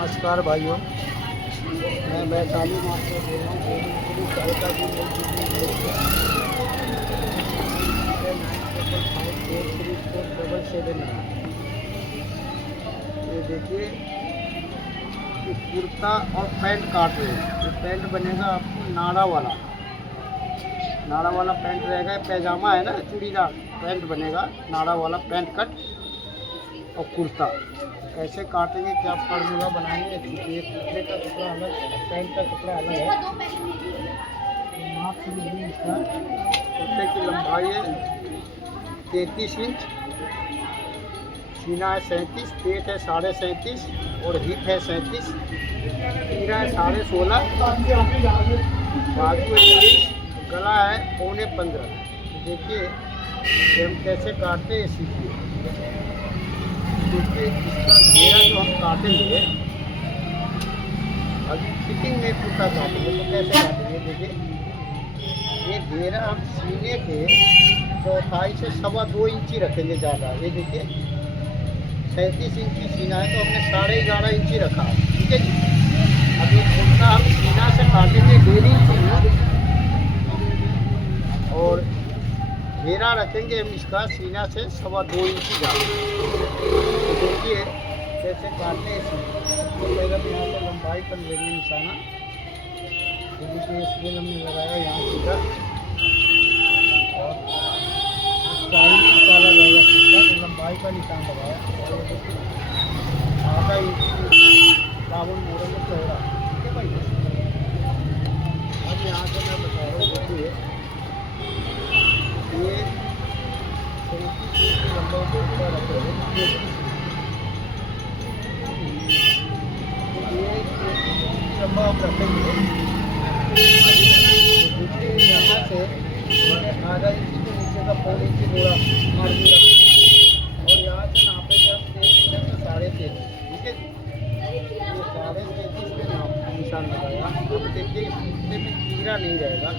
नमस्कार भाइयों, मैं वैशाली मास्टर बोल रहा हूँ। बोलने के लिए सहायता की ये देखिए, ये कुर्ता और पैंट काट रहे हैं। ये पैंट बनेगा आपको नाड़ा वाला पैंट रहेगा। पैजामा है ना, चूड़ीदार पैंट बनेगा, नाड़ा वाला पैंट कट और कुर्ता। कैसे काटेंगे, क्या फार्मूला बनाएंगे, ये कुर्ते का कपड़ा अलग है, पैंट का कपड़ा अलग है। माप से नहीं, इसका कुर्ते की लंबाई है 33 इंच, सीना है 37, पेट है 37.5 और हिप है 37, तीरा है 16.5, बाजू है 23, गला है 15.25। देखिए हम कैसे काटते हैं, सीखिए। देखिए इसका घेरा जो हम काटेंगे, अभी फिटिंग में कुर्ता काटेंगे तो कैसे काटेंगे। देखिए ये घेरा हम सीने के चौथाई से 2.25 इंची रखेंगे ज़्यादा। ये देखिए 37 इंची सीना है तो हमने 11.5 इंची रखा है, ठीक है जी। अब ये कुर्ता हम सीना से काटेंगे 1.5 इंची और घेरा रखेंगे हम इसका सीना से 2.25 इंची ज़्यादा। तो देखिए कैसे काटते हैं। तो पहले हम यहाँ से लंबाई पर लेंगे निशाना। देखिए स्केल हमने लगाया यहाँ सीधा और चाइनीज वाला रहेगा सीधा, तो लंबाई का निशान लगाया और आधा इंच रावण मोड़े में चौड़ा, ठीक है भाई। अब यहाँ से मैं बता रहा हूँ, देखिए ये 37 इंच की लंबाई को ऊपर रखेंगे। ये लंबा हम रखेंगे, देखिए यहाँ से आधा इंची के नीचे का 1.5 इंची गोड़ा मार्जिन रखेंगे और यहाँ से नापेंगे हम 33 से 33.5, ठीक है। ये 33.5 पे नाप निशान लगाया। अब देखिए इसमें भी तीरा नहीं रहेगा,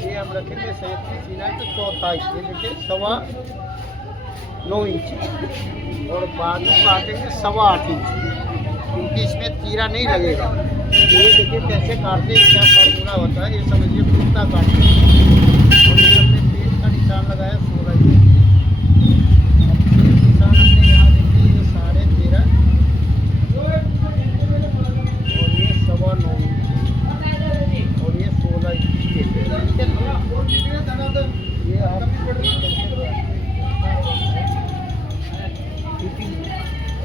ये हम रखेंगे 37 सीना तो चौथाई, ये देखिए 9.25 इंची और बाजू काटेंगे 8.25 इंची, क्योंकि इसमें तीरा नहीं लगेगा। ये देखिए कैसे काटते हैं, क्या फार्मूला होता है, ये समझिए कुर्ता काटते हैं। और ये हमने पेट का निशान लगाया 16 इंच, निशान हमने यहाँ देखिए ये 13.5 और ये 9.25 इंच और ये 16 इंच के ये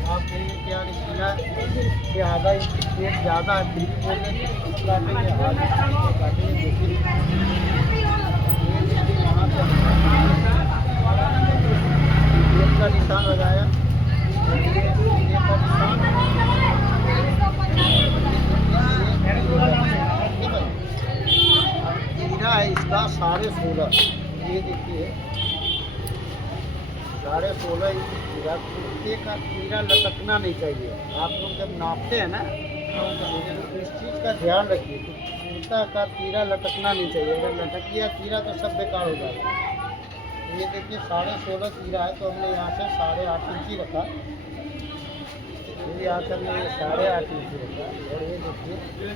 आप क्या निकला कि आधा इंच पेट ज़्यादा है, फिर भी बोल रहे काटेंगे, काटेंगे। देखिए यहाँ से पेट का निशान लगाया, तीरा है इसका 16.5। ये देखिए 16.5 इंच तीरा। कुर्ते का तीरा लटकना नहीं चाहिए। आप लोग जब नापते हैं ना तो इस चीज़ का ध्यान रखिए कि कुर्ता का तीरा लटकना नहीं चाहिए। अगर लटक गया तीरा तो सब बेकार हो जाएगा। ये देखिए 16.5 तीरा है तो हमने यहाँ से 8.5 इंची रखा। यहाँ से हमने 8.5 इंची रखा और ये देखिए ये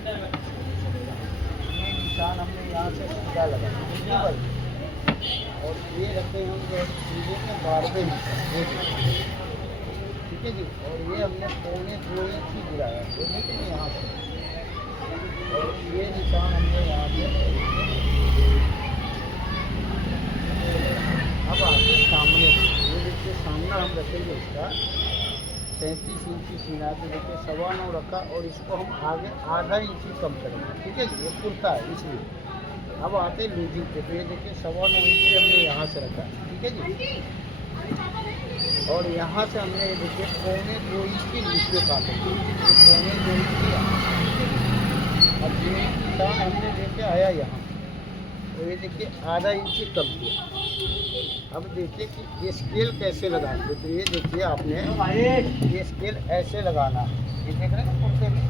निशान हमने यहाँ से सीधा लगा, ठीक है भाई। और ये रखे हम जो सीधे के 12वें निशान, ठीक है जी। और ये हमने 2.25 इंची गिराया, देखिए यहाँ से। और ये निशान हमने यहाँ से अब आगे सामने, ये देखिए सामना हम रखेंगे इसका 37 इंची सीना पे, देखिए 9.25 रखा और इसको हम आगे आधा इंची कम करेंगे, ठीक है जी। ये कुर्ता है इसलिए। अब आते लूजिंग पे, तो ये देखिए 9.25 इंची हमने यहाँ से रखा, ठीक है जी। और यहाँ से हमने देखिए 2.25 इंची नीचे काटेंगे, 2.25 इंची। अब ये निशान हमने लेके आया यहाँ, तो ये देखिए आधा इंची कम किया। अब देखिए कि ये स्केल कैसे लगाएंगे। तो ये देखिए आपने ये स्केल ऐसे लगाना है, ये देख रहे हैं कुर्ते में,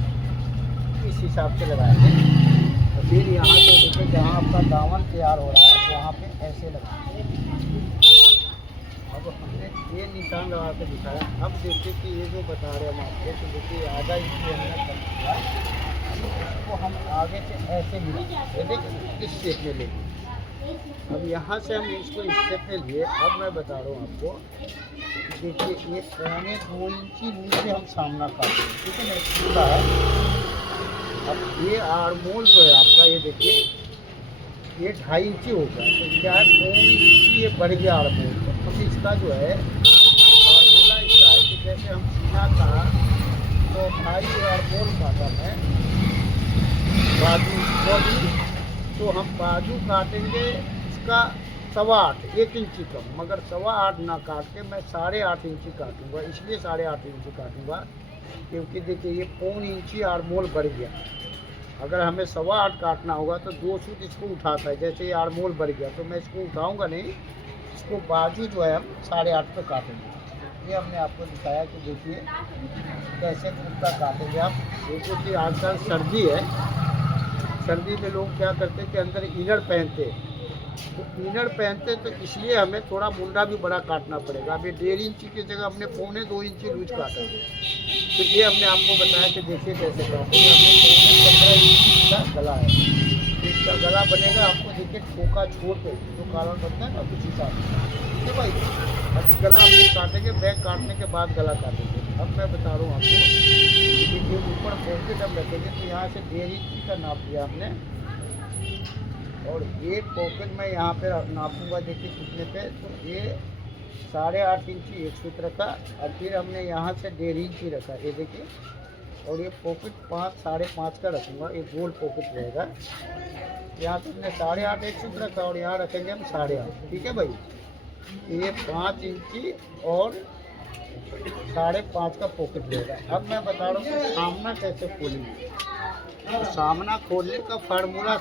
इस हिसाब से लगाएंगे। तो फिर यहाँ से देखिए जहाँ आपका दामन तैयार हो रहा है वहाँ पे ऐसे लगाएंगे। अब हमने ये निशान लगा के दिखाया। अब देखिए कि ये जो बता रहे हम आपको, तो देखिए आधा इंच हमने कम किया, इसको हम आगे से ऐसे मिला, ये देखिए इस शेप में लेंगे। अब यहाँ से हम इसको इस शेप में लिए। अब मैं बता रहा हूँ आपको, देखिए ये 2.25 इंची नीचे हम सामना काटेंगे, ठीक है ना, पूरा है। अब ये आर्मोल जो है आपका, ये देखिए ये 2.5 इंची हो गया, तो क्या है 2 इंची ये बढ़ गया आर्मोल। तो हम इसका जो है फार्मूला इसका है कि जैसे हम सीना का तो 2.5 आर्मोल काटा है बाजू बॉडी, तो हम बाजू काटेंगे इसका 8.25 1 इंची कम, मगर 8.25 ना काट के मैं 8.5 इंची काटूंगा। इसलिए 8.5 इंची काटूंगा क्योंकि देखिए ये 1 इंची आर्मोल बढ़ गया। अगर हमें 8.25 काटना होगा तो 2 सूट इसको उठाता है, जैसे ये आर्मोल बढ़ गया तो मैं इसको उठाऊंगा नहीं, इसको बाजू जो है हम 8.5 पे काटेंगे। ये हमने आपको दिखाया कि देखिए कैसे कुर्ता काटेंगे आप। देखो कि आजकल सर्दी है, सर्दी में लोग क्या करते हैं कि अंदर इनर पहनते हैं, तो इनर पहनते तो इसलिए हमें थोड़ा मुंडा भी बड़ा काटना पड़ेगा। अभी 1.5 इंची की जगह हमने 2.25 इंची लूज काटा है। तो ये हमने आपको बताया कि देखिए कैसे काटेंगे। हमने 15 इंची का गला है, इसका गला बनेगा आपको देखिए ठोका छोड़ के जो कारण बनता है ना कुछ हिसाब से, ठीक है भाई। अभी गला हम नहीं काटेंगे, बैक काटने के बाद गला काटेंगे। अब मैं बता रहा हूँ आपको, देखिए ऊपर पॉकेट हम रखेंगे तो यहाँ से 1.5 इंची का नाप लिया हमने, और एक पॉकेट में यहाँ पे नापूंगा देखिए कितने पे, तो ये 8.5 इंची एक सूत्र रखा, और फिर हमने यहाँ से 1.5 इंची रखा, ये देखिए। और ये पॉकेट 5-5.5 का रखूँगा, एक गोल पॉकेट रहेगा। यहाँ पे हमने 8.5 एक सूत्र रखा और यहाँ रखेंगे हम 8.5, ठीक है भाई। ये 5 इंची और 5.5 का पॉकेट रहेगा। अब मैं बता रहा हूँ कि सामना कैसे खोलेंगे। तो सामना खोलने का फार्मूला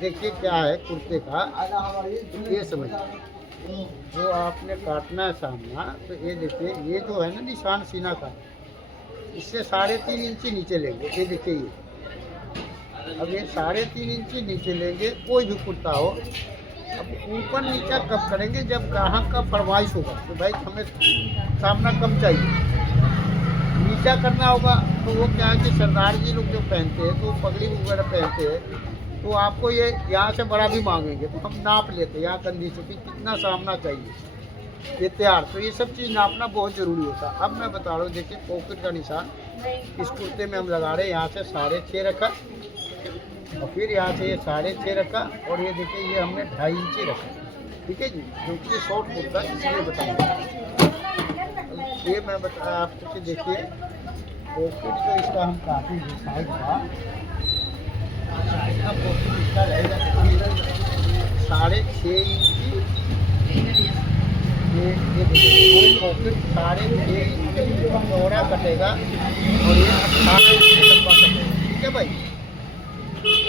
देखिए क्या है कुर्ते का, ये समझिए। जो आपने काटना है सामना, तो ये देखिए ये जो है ना निशान सीना का, इससे 3.5 इंची नीचे लेंगे, ये देखिए ये। अब ये 3.5 इंची नीचे लेंगे, कोई भी कुर्ता हो। अब ऊपर नीचा कब करेंगे, जब ग्राहक का फरमाइश होगा तो भाई हमें सामना कम चाहिए, नीचा करना होगा। तो वो क्या है कि सरदार जी लोग जो पहनते हैं तो पगड़ी वगैरह पहनते हैं, तो आपको ये यहाँ से बड़ा भी मांगेंगे, तो हम नाप लेते हैं यहाँ कंधी से कि कितना सामना चाहिए, ये तैयार। तो ये सब चीज़ नापना बहुत ज़रूरी होता है। अब मैं बता रहा हूँ, देखिए पॉकेट का निशान इस कुर्ते में हम लगा रहे हैं, यहाँ से 6.5 रखा, और फिर यहाँ से ये 6.5 रखा, और ये देखिए ये हमने 2.5 इंची रखा, ठीक है जी, क्योंकि ये शॉर्ट कुर्ता है इसलिए बताऊँगा। ये मैं बताया आपको कि देखिए पॉकेट जो इसका हम काटेंगे साइड का, इसका पॉकेट इसका रहेगा 6.5 इंची। ये देखिए पॉकेट 6.5 इंची चौड़ा कटेगा और ये 18 इंची लंबा कटेगा, ठीक है भाई,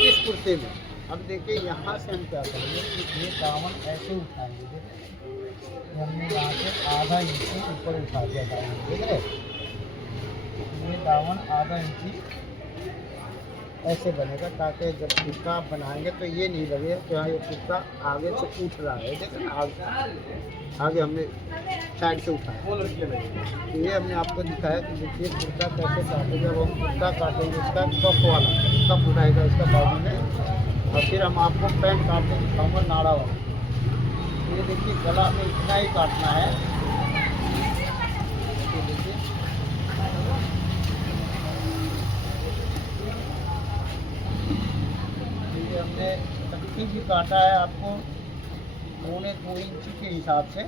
इस कुर्ते में। अब देखिए यहाँ से हम क्या करेंगे कि ये दामन ऐसे उठाएंगे, देखिए हमने यहाँ से आधा इंची ऊपर उठा दिया दामन, देख रहे, ये दामन आधा इंची ऐसे बनेगा, ताकि जब कुर्ता आप बनाएंगे तो ये नहीं लगे कि हाँ ये कुर्ता आगे से उठ रहा है, देखिए ना आगे हमने साइड से उठाया। तो ये हमने आपको दिखाया कि देखिए कुर्ता कैसे काटेंगे। जब हम कुर्ता काटेंगे इसका कप वाला कप उठाएगा इसका बॉडी में, और फिर हम आपको पैंट काट के दिखाऊँगा नाड़ा वाला। ये देखिए गला में इतना ही काटना है, देखिए हमने तकती भी काटा है आपको 2.25 इंची के हिसाब से।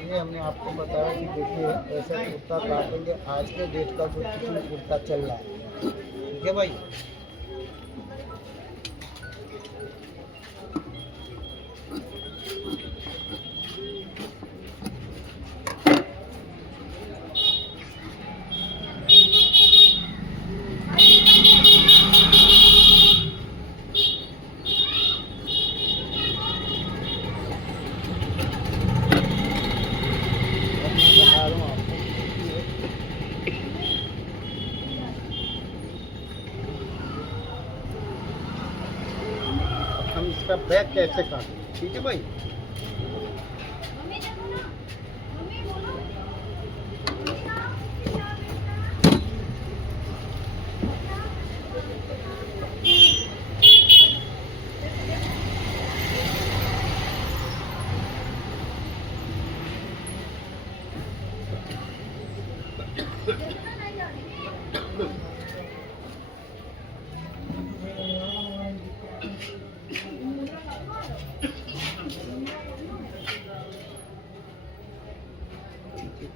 ये हमने आपको बताया कि देखिए ऐसा कुर्ता काटेंगे, आज के डेट का जो चिकन कुर्ता चल रहा है, ठीक है भाई। इसका बैक कैसे काटें, ठीक है भाई।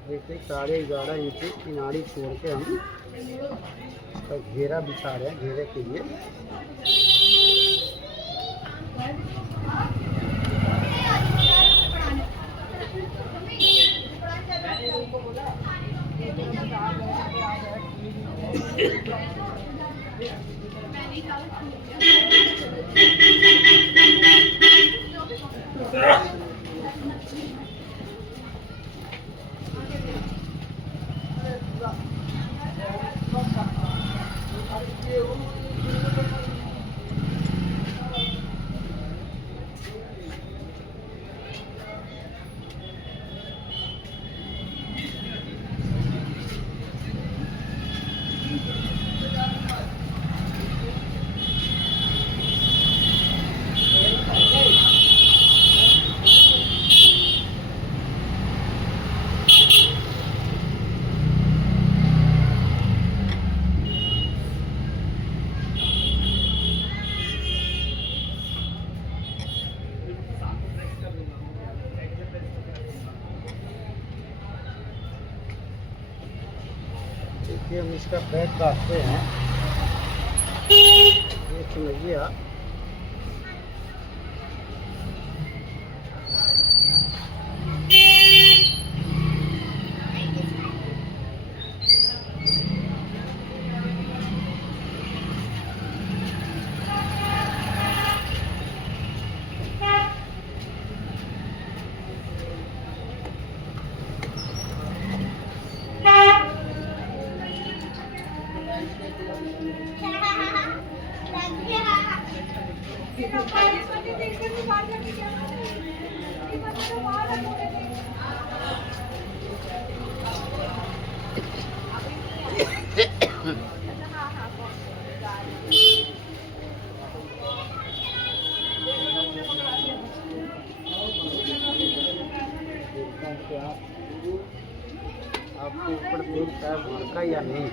देखिए 11.5 इंच किनारी छोड़ के हम इसका घेरा बिछा रहे हैं, घेरे के लिए। देखिए हम इसका बैक काटते हैं, ये समझिए आप। आपको ऊपर दूर का भड़का या नहीं।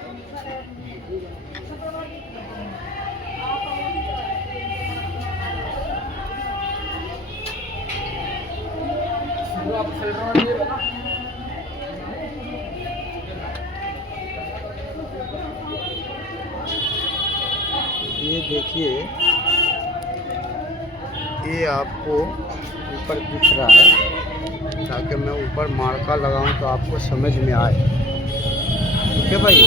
ये देखिए, ये आपको ऊपर दिख रहा है, ताकि मैं ऊपर मार्का लगाऊं तो आपको समझ में आए, ठीक है भाई।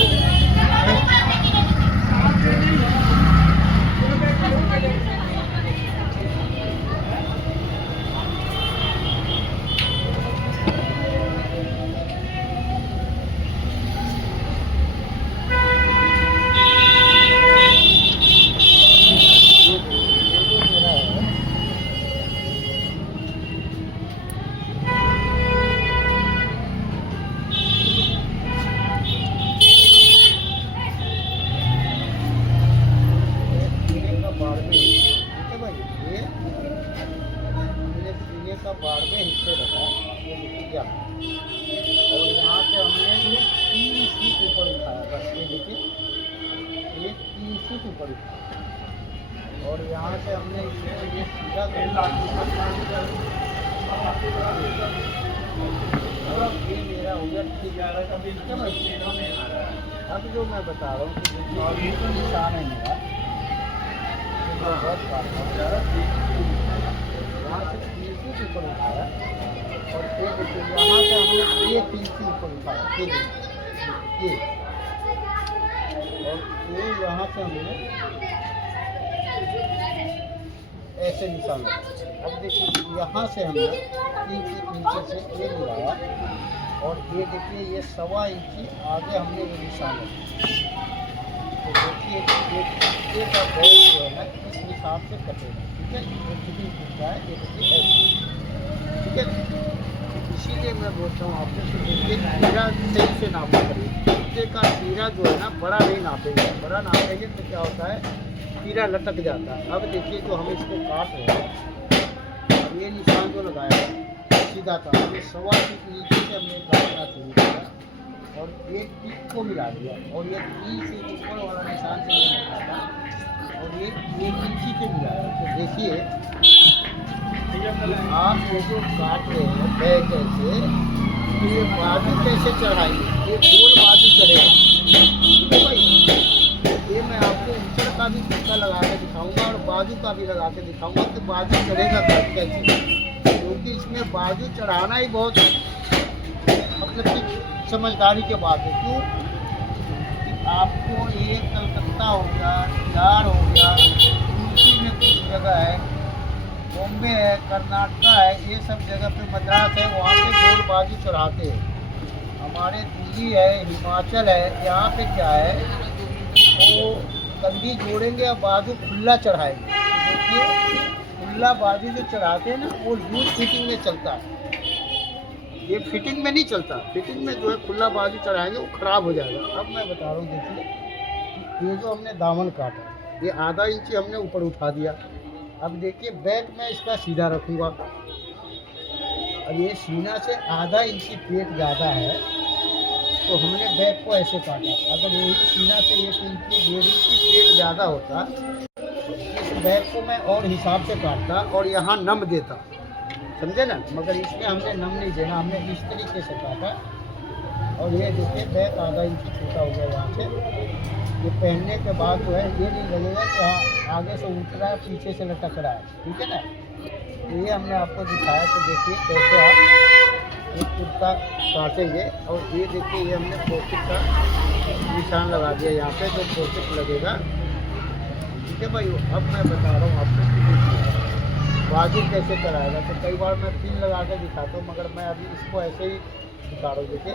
का बारहवें हिस्से रखा, ये देखिए, और यहाँ से हमने 3 फीट ऊपर उठाया, बस ये देखिए, ये 3 फीट ऊपर उठाया, और यहाँ से हमने इसको ये सीधा ये मेरा हो गया, ठीक है। अब जो मैं बता रहा हूँ कि निशान है मेरा, बहुत यहाँ से 3 फीट ऊपर उठाया, और फिर देखिए यहाँ से हमने ये 3 फीट ऊपर उठाया, ये और ये यहाँ से हमने ऐसे निशान लगाया। अब देखिए यहाँ से हमने 3 फीट नीचे से ये लगाया, और ये देखिए ये 1.25 इंची आगे हमने ये निशान लगाया। तो देखिए ये का बैग जो है ना इस हिसाब से कटेगा। है, ये फिटिंग टूटता है, ये देखिए ऐसे, ठीक है। इसीलिए मैं बोलता हूँ आपको कि देखिए तीरा सही से नापा करिए। कुत्ते का तीरा जो है ना बड़ा नहीं नापेंगे, बड़ा नापेंगे तो क्या होता है तीरा लटक जाता है। अब देखिए जो हम इसको काट रहे हैं, अब ये निशान जो लगाया है सीधा था, ये 1.25 फीट नीचे से हमने काटना शुरू किया और एक टिक को मिला दिया और ये 3 से ऊपर वाला निशान से मैंने काटा और ये 1 इंची के मिलाया। तो देखिए आप ये जो काट रहे हैं बैग कैसे, तो ये बाजू कैसे चढ़ाएंगे, ये गोल बाजू चढ़ेगा, ठीक है भाई। ये मैं आपको ऊपर का भी टीका लगा के दिखाऊंगा और बाजू का भी लगा के दिखाऊंगा कि बाजू चढ़ेगा कैसे, क्योंकि इसमें बाजू चढ़ाना ही बहुत मतलब कि समझदारी की बात है। क्यों कि आपको ये कलकत्ता हो गया, बिहार हो गया, यूपी में कुछ जगह है, बॉम्बे है, कर्नाटका है, ये सब जगह पे मद्रास है, वहाँ पे गोल बाजू चढ़ाते हैं। हमारे दिल्ली है, हिमाचल है, यहाँ पे क्या है वो कंधी जोड़ेंगे और बाजू खुला चढ़ाएंगे। देखिए खुला बाजू जो चढ़ाते हैं ना वो लूज फिटिंग में चलता है, ये फिटिंग में नहीं चलता। फिटिंग में जो है खुला बाजू चढ़ाएंगे वो ख़राब हो जाएगा। अब मैं बता रहा हूँ, देखिए ये जो हमने दामन काटा, ये आधा इंची हमने ऊपर उठा दिया। अब देखिए बैक में इसका सीधा रखूँगा, अब ये सीना से आधा इंची पेट ज़्यादा है तो हमने बैक को ऐसे काटा। अगर यही सीना से 1 इंची 1.5 इंची पेट ज़्यादा होता तो इस बैक को मैं और हिसाब से काटता और यहाँ नम देता, समझे ना। मगर इसमें हमने नम नहीं देना, हमने इस तरीके से काटा और ये देखिए बैक आधा इंची छोटा हो गया यहाँ से। ये पहनने के बाद जो है ये नहीं लगेगा कि हाँ आगे से उठ रहा है पीछे से लटक रहा है, ठीक है ना। तो ये हमने आपको दिखाया। तो देखिए कैसे आप एक कुर्ता काटेंगे और ये देखिए ये हमने पॉकेट का निशान लगा दिया यहाँ पे जो पॉकेट लगेगा, ठीक है भाई। अब मैं बता रहा हूँ आपको कि देखिए बाजू कैसे कराएगा। तो कई बार मैं पिन लगा के दिखाता हूँ मगर मैं अभी इसको ऐसे ही दिखा रहा हूँ। देखिए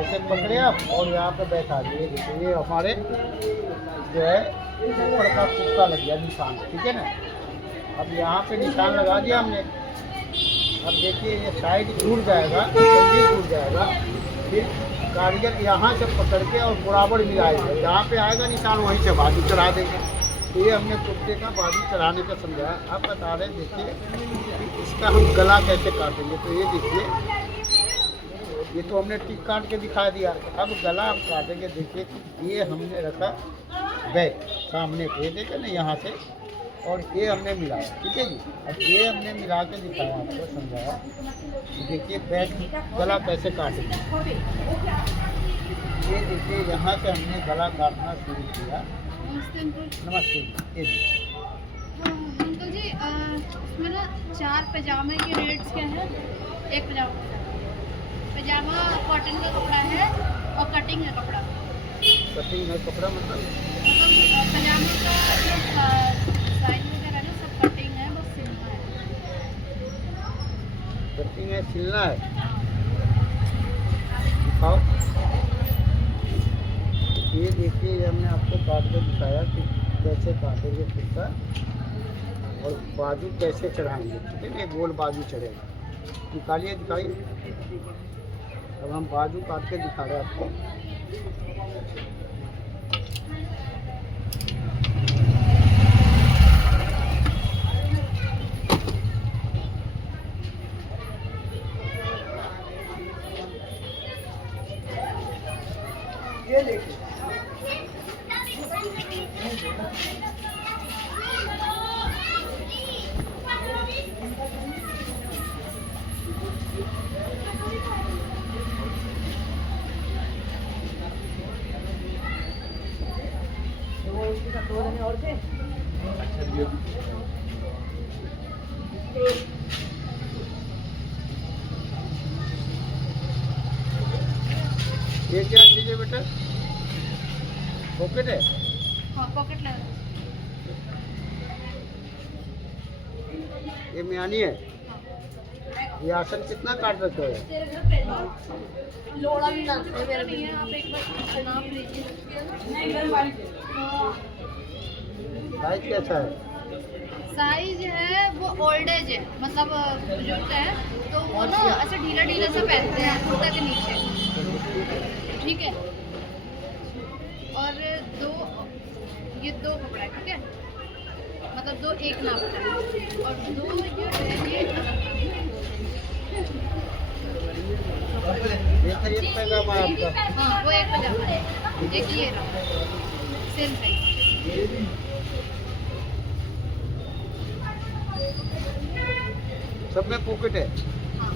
ऐसे पकड़े आप और यहाँ पे बैठा दिए, देखिए ये हमारे जो है ऊपर का कुत्ता लग गया निशान, ठीक है ना। अब यहाँ पे निशान लगा दिया हमने। अब देखिए ये साइड जुड़ जाएगा, कंधी जुड़ जाएगा, फिर कारीगर यहाँ से पकड़ के और बराबर मिलाएगा, जहाँ पे आएगा निशान वहीं से बाजू चढ़ा देंगे। तो ये हमने कुर्ते का बाजू चढ़ाने का समझाया। अब बता रहे देखिए इसका हम गला कैसे काटेंगे। तो ये देखिए ये तो हमने टिक काट के दिखा दिया, अब गला हम काटेंगे। देखिए ये हमने रखा बैक सामने पे, देखे ना यहाँ से, और ये हमने मिलाया, ठीक है जी। अब ये हमने मिला के दिखाया आपको, समझाया। देखिए बैक गला कैसे काटेंगे। ये देखिए यहाँ से हमने गला काटना शुरू किया। नमस्ते। ये अंकल जी इसमें ना 4 पजामे के रेट्स क्या है? एक पजामा कॉटन का कपड़ा है और कटिंग है कपड़ा। कटिंग है कपड़ा मतलब पजामे का जो साइज वगैरह है सब कटिंग है, बस सिलना है। कटिंग है, सिलना है। दिखाओ। ये देखिए ये हमने आपको काट के दिखाया कि कैसे काटेंगे कुर्ता और बाजू कैसे चढ़ाएंगे, ठीक है। ये गोल बाजू चढ़ेगा, निकालिए, दिखाइए। अब हम बाजू काट के दिखा रहे हैं आपको। ये देखिए और थे। ये क्या चीज़ है बेटा? पॉकेट है? हाँ पॉकेट लगा। ये म्यानी है। ये आसन कितना काट रखे हो? लोड़ा भी डालते मेरा नहीं है, आप एक बार नाप लीजिए। साइज कैसा है? साइज है वो ओल्ड एज है, मतलब बुजुर्ग है, तो वो ना ऐसे ढीला ढीला सा पहनते हैं कुर्ता के नीचे, ठीक है। और ये दो कपड़ा है, ठीक है, मतलब दो एक नाप का है, और दो ये एक पैजामा आपका। हाँ वो एक पजामा है, एक ये रहा सेम साइज। सब में पॉकेट है। हाँ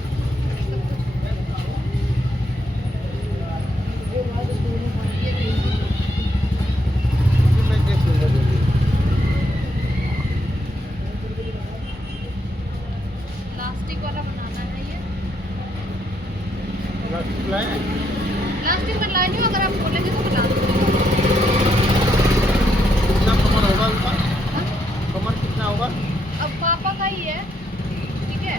मैं देख लूंगा जल्दी। प्लास्टिक वाला बनाना है ये, प्लास्टिक लाए हैं? प्लास्टिक में लाई नहीं हूँ, अगर आप बोलेंगे तो बता दूँगी। कितना कमर होगा उसका? हाँ? कमर कितना होगा? अब पापा का ही है, ठीक है।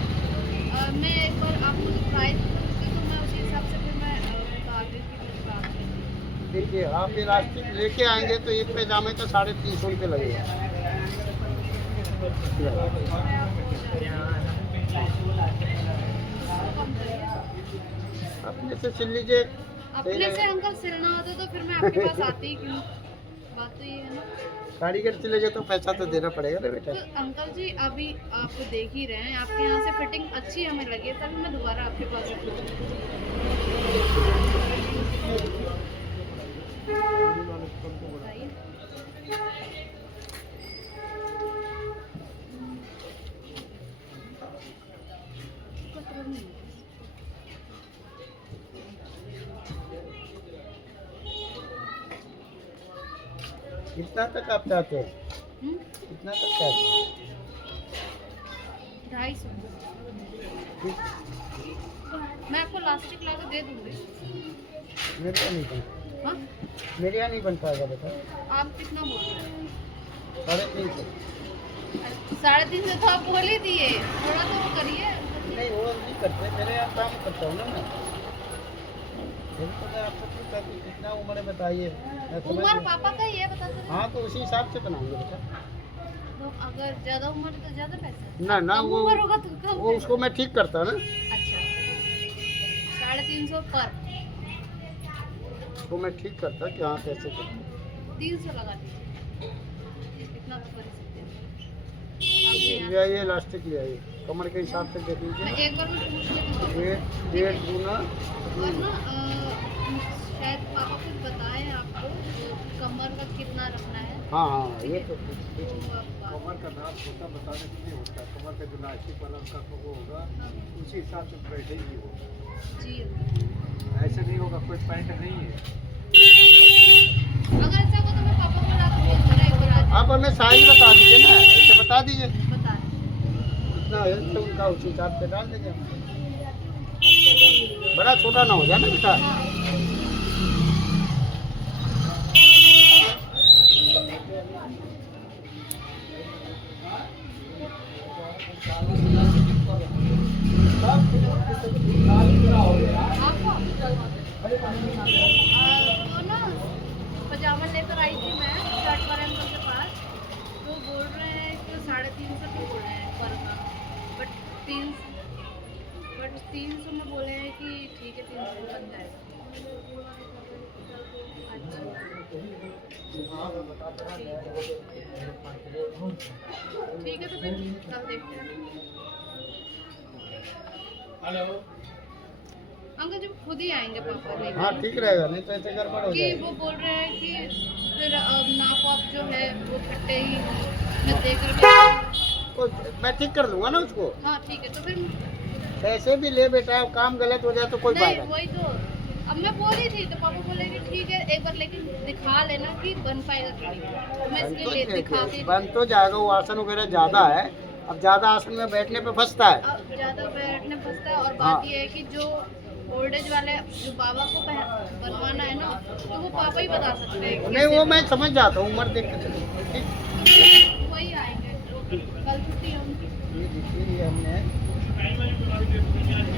मैं एक बार आपको प्राइस दूँगी तो मैं उसी हिसाब से फिर मैं बता देती हूँ। देखिए आप इलास्टिक लेके आएंगे तो एक पैजामे का 350 रुपये लगेगा। अपने से सिल लीजिए। अपने से अंकल सिलना होता तो फिर मैं आपके पास आती ही क्यों, बात तो ये है ना। कारीगर सिलेगा तो पैसा तो देना पड़ेगा ना बेटा। तो अंकल जी अभी आप देख ही रहे हैं, आपके यहाँ से फिटिंग अच्छी हमें लगी है, तभी मैं दोबारा आपके पास आती हूँ। बताइए। कितना तक आप चाहते हैं? हम्म? कितना तक चाहते हैं? 250। मैं आपको लास्टिक ला के दे दूँगी। मेरे यहाँ नहीं बन हाँ, मेरे यहाँ नहीं बन पाएगा बेटा। आप कितना बोल रहे हैं? 350। 350 तो आप बोल ही दिए, थोड़ा तो वो करिए। नहीं वो नहीं करते, मेरे यहाँ काम करता हूँ ना मैं। यही तो मैं आपको पूछा कि कितना उम्र है बताइए। मैं समझ उम्र लूँ। पापा का ही है, बता सकते। हाँ तो उसी हिसाब से बनाएंगे बेटा। तो अगर ज़्यादा उम्र है तो ज़्यादा पैसा, ना ना कम वो उम्र होगा तो कम वो उसको मैं ठीक करता ना। अच्छा 350 पर, उसको मैं ठीक करता कि हाँ कैसे करता। 300 लगा दीजिए, इतना तो कर ही सकते हैं। ले आइए इलास्टिक ले आइए, कमर के हिसाब से देख मैं लीजिए। एक बार मैं पूछ लेती हूँ। डेढ़ गुना। और ना शायद पापा कुछ बताएं आपको कमर का कितना रखना है। हाँ हाँ ये तो तो कमर का नाप छोटा बताने के लिए होता है, कमर का जो इलास्टिक वाला उनका वो होगा उसी हिसाब से बैठेगी वो, जी ऐसे नहीं होगा। कोई पैंट नहीं है। अगर ऐसा होगा तो मैं पापा को ला दूँगी, थोड़ा एक बार आज आप हमें साइज बता दीजिए ना, ऐसे बता दीजिए बता दें। कितना है तो उनका उसी हिसाब से डाल देंगे हम। बड़ा छोटा ना हो जाए ना बेटा। हाँ आपको तो ना पजामा लेकर आई थी मैं शर्ट वाले अंकल के पास, तो बोल रहे हैं कि 350 की बोल रहे हैं पर का, बट 300 में बोले हैं कि ठीक है 300 में बन जाएगा। अच्छा ठीक है, तो फिर कल देखते हैं। अंकल जी खुद ही आएंगे पापा लेकर। हाँ ठीक रहेगा, नहीं तो ऐसे गड़बड़ हो कि जाएगा। वो बोल रहे हैं कि फिर नाप वाप जो है वो छट्टे ही मैं देख रही। तो मैं ठीक कर दूंगा ना उसको। हाँ ठीक है, तो फिर पैसे भी ले बेटा, काम गलत हो जाए तो कोई नहीं फायदा नहीं। वही तो अब मैं बोली थी, तो पापा बोले कि ठीक है एक बार लेकिन दिखा लेना कि बन पाएगा कि नहीं। मैं इसके लिए दिखाती बन तो जाएगा, वो आसन वगैरह ज्यादा है। अब ज्यादा आसन में बैठने पे फंसता है। अब ज़्यादा बैठने फंसता है। और हाँ। बात ये है कि जो ओल्ड एज वाले जो बाबा को बनवाना है ना, तो वो पापा ही बता सकते हैं कि नहीं वो कैसे- मैं समझ जाता हूँ, उम्र देख के चलो। ठीक। वही आएंगे, कल छुट्टी है उनकी। ये देखिए ये हमने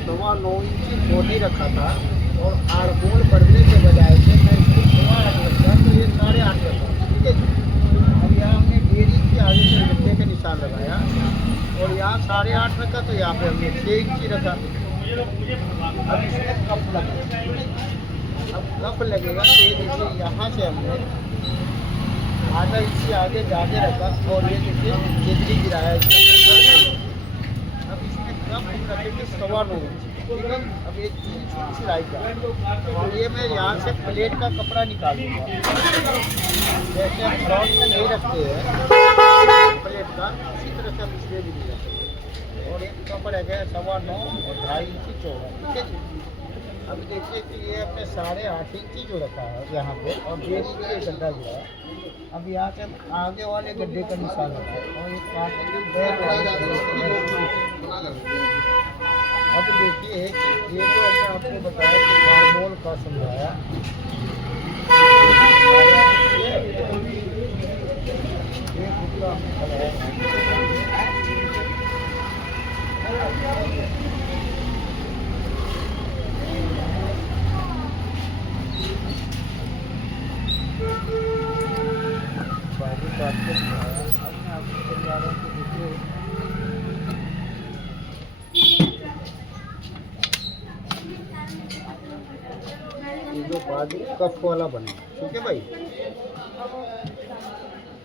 9.25 इंची बॉडी रखा था और आर्मोल बढ़ने के बजाय से मैं इसको 8.25 रखा, तो ये 8.5 रखा। ठीक है जी। अब यहाँ हमने 1.5 इंच आगे से गड्ढे के निशान निशान लगाया और यहाँ 8.5 रखा तो यहाँ पे हमने 6 इंची रखा। अब इसमें कप लगेगा, अब कप लगेगा तो ये देखिए यहाँ से हमने आधा इंची आगे ज़्यादा रखा और ये देखिए जितनी गिराया इसमें। अब इसमें कप रखेंगे 9.25 इंची, ठीक है। अब ये 3 फुट सिलाई का और ये मैं यहाँ से प्लेट का कपड़ा निकालूंगा, जैसे हम फ्रॉक में नहीं रखते हैं प्लेट का, इसी तरह से हम इसलिए भी नहीं रखते। और एक कप रह गया 9.25 और 2.5 इंची चौड़ा, ठीक है जी। अब देखिए कि ये अपने 8.5 इंची जो रखा है यहाँ पे और 1.5 इंची ये गड्ढा गिरा है। अब यहाँ से हम आगे वाले गड्ढे का निशान लगाए और ये काटेंगे बैक वाले गड्ढे। अब देखिए कि ये जो हमने आपको बताया कि हार्मोन का समझाया, ये कुत्ता बाजू काट के दिखाया। अब मैं आपको समझा रहा हूँ कि देखिए ये जो बाजू कफ वाला बनेगा, ठीक है भाई।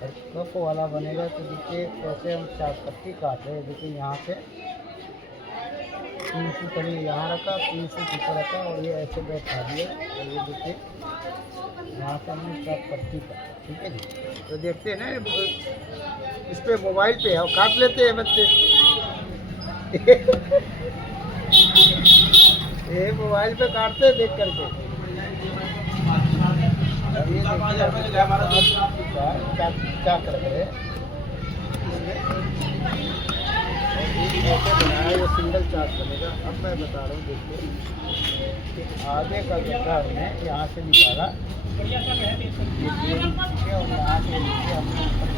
और कफ वाला बनेगा तो देखिए कैसे हम पट्टी काट रहे हैं। देखिए यहाँ से 3 फुट करीब यहाँ रखा, 3 फुट ऊपर रखा और ये ऐसे बैठा दिया और ये देखिए यहाँ से हमने चार पट्टी का, ठीक है जी। तो देखते हैं ना इस पे मोबाइल पे और काट लेते हैं बच्चे ये मोबाइल पे काटते हैं देख करके। अब ये देखिए चाक रख रहे हैं ऐसे बनाया, ये सिंगल चाक बनेगा। अब मैं बता रहा हूँ देखिए कि आगे का गड्ढा हमने यहाँ से निकाला, और यहाँ से नीचे हमने ऊपर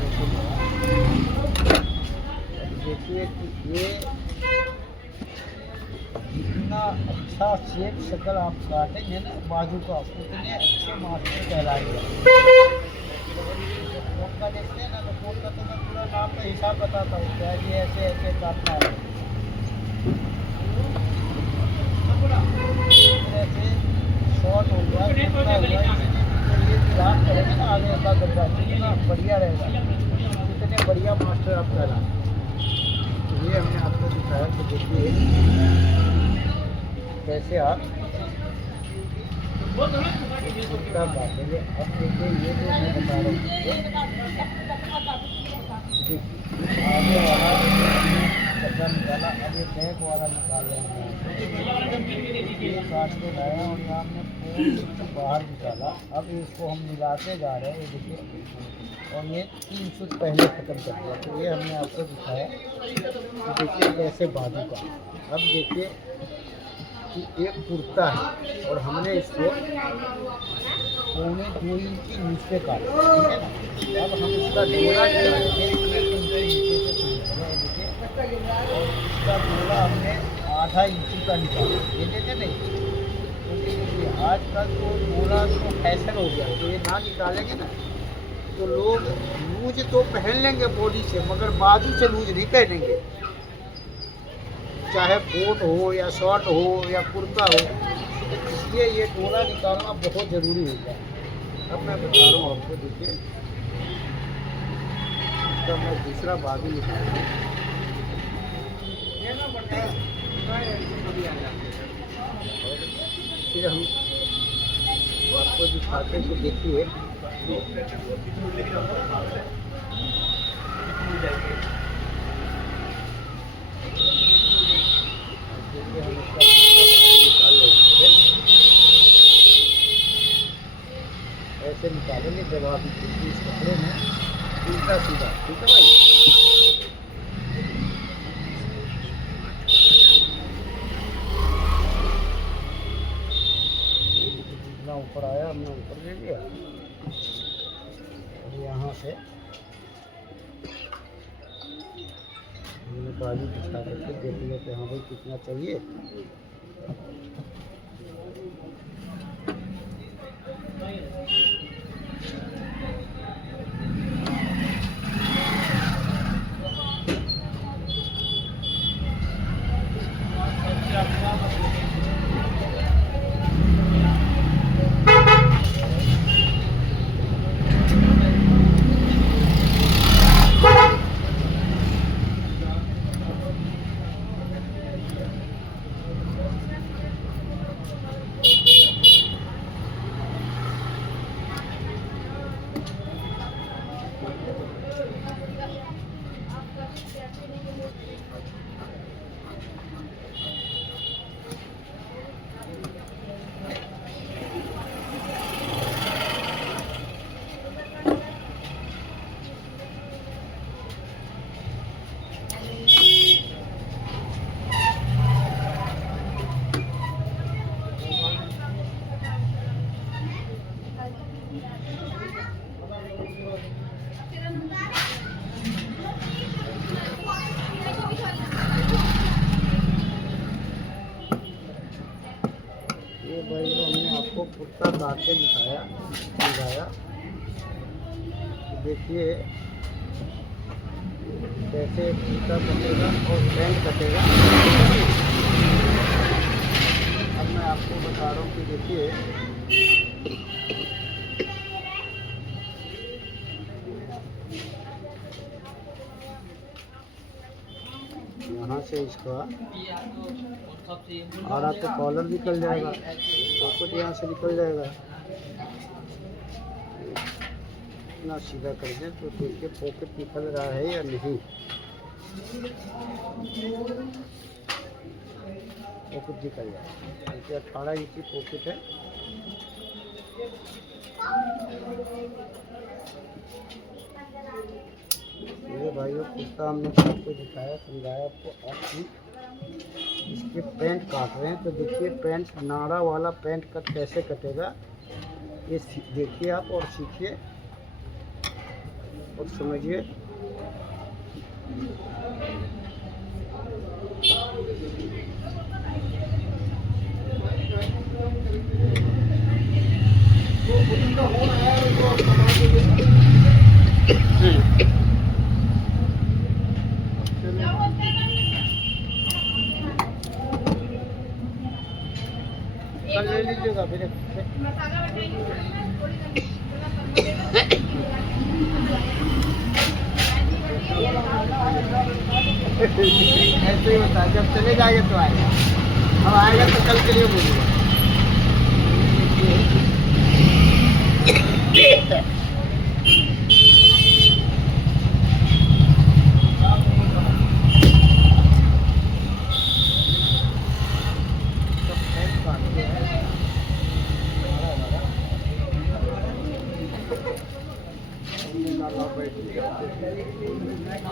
देखिए कि ये जितना अच्छा शेप शक्ल आप काटेंगे ना बाजू का, उतने अच्छे मास्टर कहलाएंगे। फोन का देखते हैं ना तो फोन का तो मैं पूरा नाम का हिसाब बताता हूँ, क्या ये ऐसे ऐसे काटना है, ऐसे शॉर्ट हो गया, कितना हुआ, तो ये काम करेंगे ना आगे का गड्ढा कितना बढ़िया रहेगा, कितने बढ़िया मास्टर आप कहलाएंगे। तो ये हमने आपको दिखाया कि देखिए कैसे आप कुत्ता काटेंगे। अब देखिए ये जो मैं बता रहा हूँ आगे वाला कपड़ा निकाला, अब ये बैक वाला निकाल रहे हैं, ये काट के लाया और यहाँ हमने पूरी बाहर निकाला। अब इसको हम मिलाते जा रहे हैं, ये देखिए, और ये 3 फुट पहले ख़त्म कर दिया। तो ये हमने आपको दिखाया कि देखिए कैसे बाजू का। अब देखिए कि एक कुर्ता है और हमने इसको 2.25 इंची नीचे काटा, ठीक है ना। अब हम इसका डोरा निकालेंगे, नीचे से शुरू देखिए, और इसका डोरा हमने 1/2 इंची का निकाला, ये देते नहीं, क्योंकि आजकल तो डोरा तो फैशन हो गया, तो ये ना निकालेंगे ना तो लोग लूज तो पहन लेंगे बॉडी से, मगर बाजू से लूज नहीं पहनेंगे, चाहे कोट हो या शर्ट हो या कुर्ता हो। इसलिए ये डोरा निकालना बहुत ज़रूरी हो गया। अब मैं बता रहा हूँ आपको, देखिए इसका मैं दूसरा बाजू निकालूँ, फिर हम आपको दिखाते हैं कि देखिए हम इसका निकाल लेंगे, ऐसे निकालेंगे जब आप इस कपड़े में उल्टा सीधा, ठीक है भाई। जितना ऊपर आया हमने ऊपर ले लिया और यहाँ से मैंने बाजू दिखा करके देख लिया कि हाँ भाई कितना चाहिए। आपको कुर्ता काट के दिखाया। देखिए कैसे कुर्ता कटेगा और पैंट कटेगा। अब मैं आपको बता रहा हूँ कि देखिए यहाँ से इसका आड़ा तो कॉलर निकल जाएगा, पॉकेट यहाँ से निकल जाएगा। इतना सीधा कर दें तो देखिए पॉकेट निकल रहा है या नहीं। पॉकेट निकल जाएगा। देखिए 18 इंची पॉकेट है। मेरे भाइयों कुर्ता हमने आपको दिखाया, समझाया आपको। आप इसके पैंट काट रहे हैं तो देखिए पैंट नाड़ा वाला पैंट कट कैसे कटेगा ये देखिए आप और सीखिए और समझिए। कल ले लीजिएगा फिर ऐसे ही होता है, जब चले जाएंगे तो आएगा। अब आएगा तो कल के लिए बोलूँगा।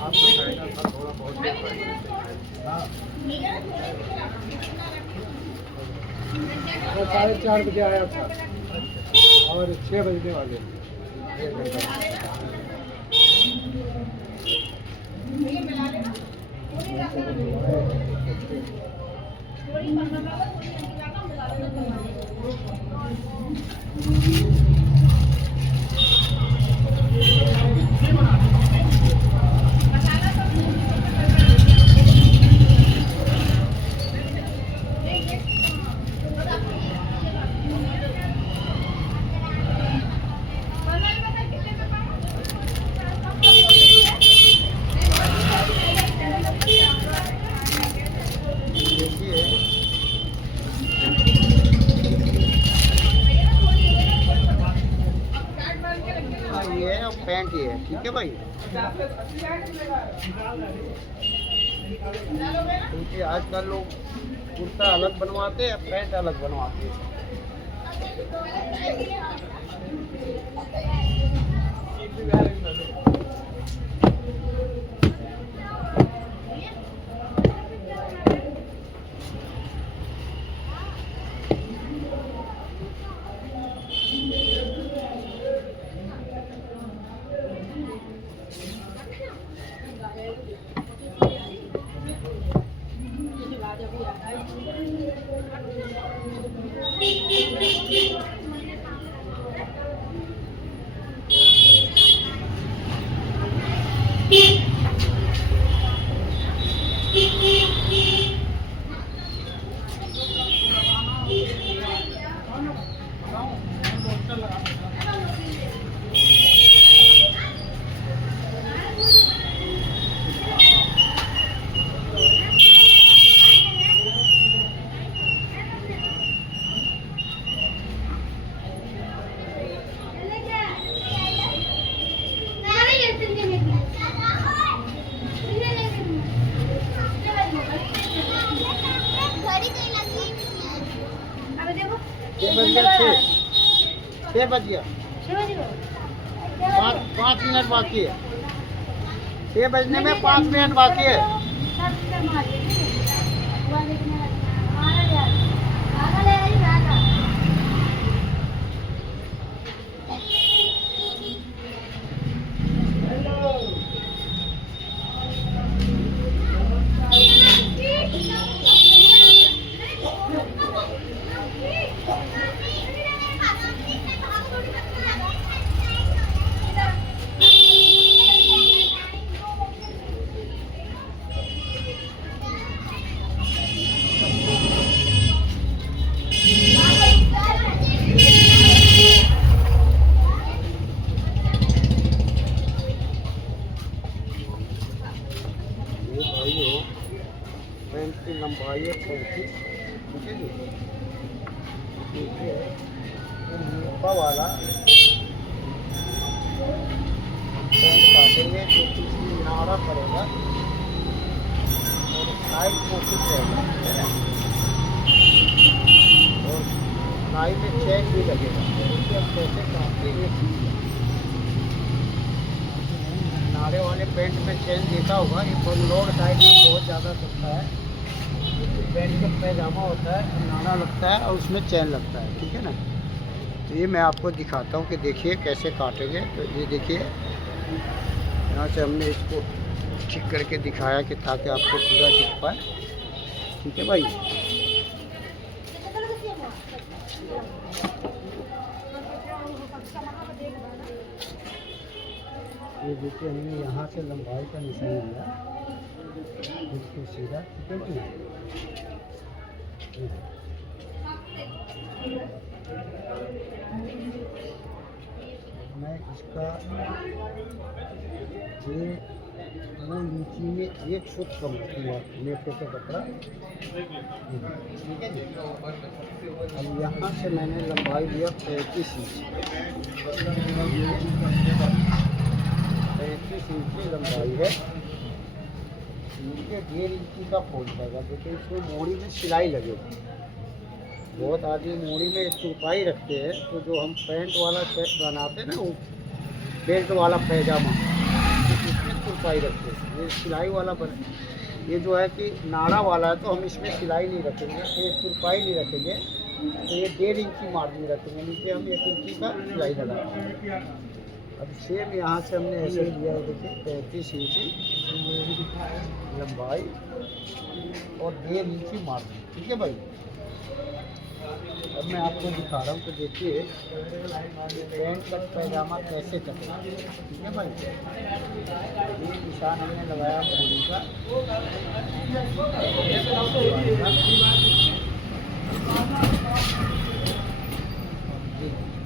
आप बताएगा था थोड़ा बहुत वो 4:30 बजे आया था और 6 बजने वाले। ये है और पैंट ये है, ठीक है भाई। क्योंकि आजकल लोग कुर्ता अलग बनवाते हैं, पैंट अलग बनवाते हैं। छः बज गया, 5 मिनट बाकी है। 6 बजने में 5 मिनट बाकी है। ये नीपा वाला पैंट काटेंगे जो कि इसमें नाड़ा पड़ेगा और साइड पॉकेट रहेगा, है ना, और नाई में चैन भी लगेगा। देखिए अब कैसे काटते ये चीज़ है। नाड़े वाले पैंट में चैन देखा होगा, ये लोड टाइट बहुत ज़्यादा लगता है। पैंट का पैजामा होता है, नाड़ा लगता है और उसमें चैन लगता है, ठीक है ना। तो ये मैं आपको दिखाता हूँ कि देखिए कैसे काटेंगे। तो ये देखिए यहाँ से हमने इसको ठीक करके दिखाया कि ताकि आपको पूरा दिख पाए, ठीक है भाई। ये देखिए हमने यहाँ से लंबाई का निशान लिया, बिल्कुल सीधा, ठीक है जी। मैं इसका ये वो नीचे में एक फुट कम रखूँगा लेटे का कपड़ा, ठीक है जी। अब यहाँ से मैंने लंबाई लिया 35 इंच, 35 इंच की लंबाई है। नीचे 1.5 इंची का फोल्ड रहेगा। देखिए इसमें मोड़ी में सिलाई लगेगी। बहुत आदमी मोड़ी में तुरपाई रखते हैं, तो जो हम पैंट वाला सेट बनाते हैं ना, वो बेल्ट वाला पैजामा, तो इसमें तुरपाई रखते हैं। ये सिलाई वाला ये जो है कि नाड़ा वाला है, तो हम इसमें सिलाई नहीं रखेंगे, ये तुरपाई नहीं रखेंगे, तो ये 1.5 इंची मार्जिन रखेंगे। नीचे हम 1 इंची का सिलाई लगाएंगे। अब सेम यहाँ से हमने ऐसे लिया है, देखिए 35 इंची लंबाई और 1.5 इंची मार्जिन, ठीक है भाई। अब मैं आपको दिखा रहा हूँ, तो देखिए पैंट का पैजामा कैसे कटेगा, ठीक है भाई। ये निशान हमने लगाया मोड़ी का,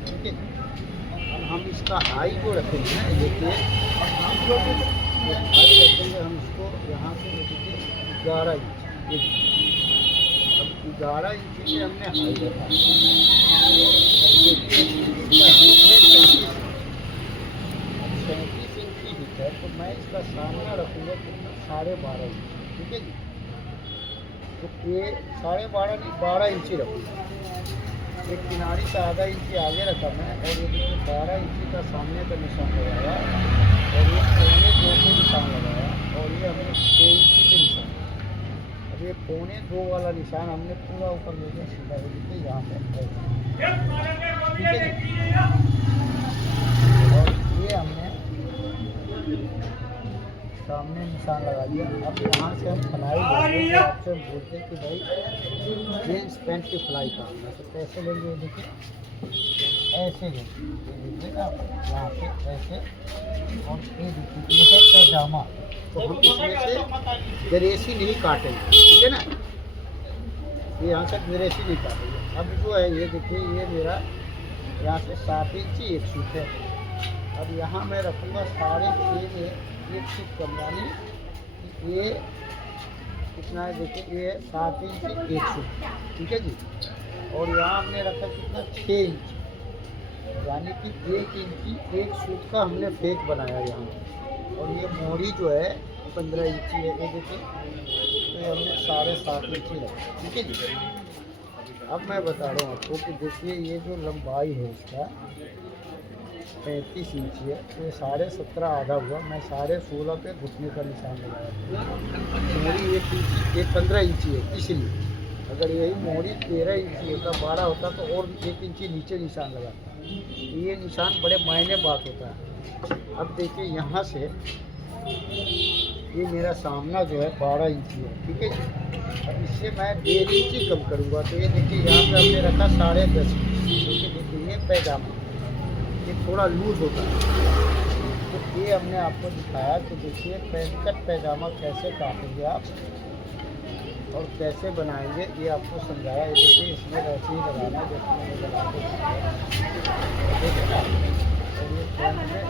ठीक है। अब हम इसका हाई जो रखेंगे ना, देखिए हाई रखेंगे हम इसको यहाँ से, देखिए 11 इंच, 11 इंच से हमने हाई रखा। अब देखिए इसका हिट है 37 इंच की हिट है, तो मैं इसका सामना रखूँगा कितना 12.5 इंच, ठीक है जी। तो ये 12.5 नहीं 12 इंची रखूँगा। एक किनारी से आधा इंची आगे रखा मैं, और ये देखिए 12 इंची का सामने का निशान लगाया, और ये 1.25 के निशान लगाया, और ये हमने 6 इंची के निशान। अब ये 1.25 वाला निशान हमने पूरा ऊपर ले लिया सीधा, देखिए यहाँ पर, ठीक है जी। और ये हमने सामने निशान लगा दिया। अब यहाँ से हम फ्लाई लेंगे, जो आपसे बोलते कि भाई जीन्स पैंट की फ्लाई करना, तो कैसे लेंगे, देखिए ऐसे लेंगे, ये देखिए ना यहाँ से ऐसे, और ये देखिए ये है पैजामा, तो हम इसमें से ग्रेसी नहीं काटेंगे, ठीक है ना। ये यहाँ से ग्रेसी नहीं काटेंगे। अब जो है ये देखिए, ये मेरा यहाँ से 7 इंची एक सूट है। अब यहाँ मैं रखूँगा 6.5 में एक सूट कम, यानी ये कितना है, देखिए ये 7 इंची एक सूट, ठीक है जी। और यहाँ हमने रखा कितना 6 इंच, यानी कि 1 इंची एक सूट का हमने फेक बनाया यहाँ। और ये मोड़ी जो है 15 इंची है, ये देखिए, तो ये हमने 7.5 इंची रखा, ठीक है जी। अब मैं बता रहा हूँ आपको कि देखिए ये जो लंबाई है इसका 35 इंची है, तो ये 17.5 आधा हुआ। मैं 16.5 पे घुटने का निशान लगाया। मोड़ी 1 इंची, 15 इंची है, इसलिए अगर यही मोड़ी 13 इंची होता, 12 होता, तो और 1 इंची नीचे निशान लगाता। ये निशान बड़े मायने बात होता है। अब देखिए यहाँ से ये मेरा सामना जो है 12 इंची है, ठीक है जी। अब इससे मैं 1.5 इंची कम करूँगा, तो ये देखिए यहाँ पे हमने रखा 10.5 इंची। देखिए ये पैजामा ये थोड़ा लूज होता है, तो ये हमने आपको दिखाया। तो देखिए पैंट कट पैजामा कैसे काटेंगे आप और कैसे बनाएंगे, ये आपको समझाया है। देखिए इसमें वैसे ही लगाना है जैसे मैंने लगा के देखा, और ये पैंट में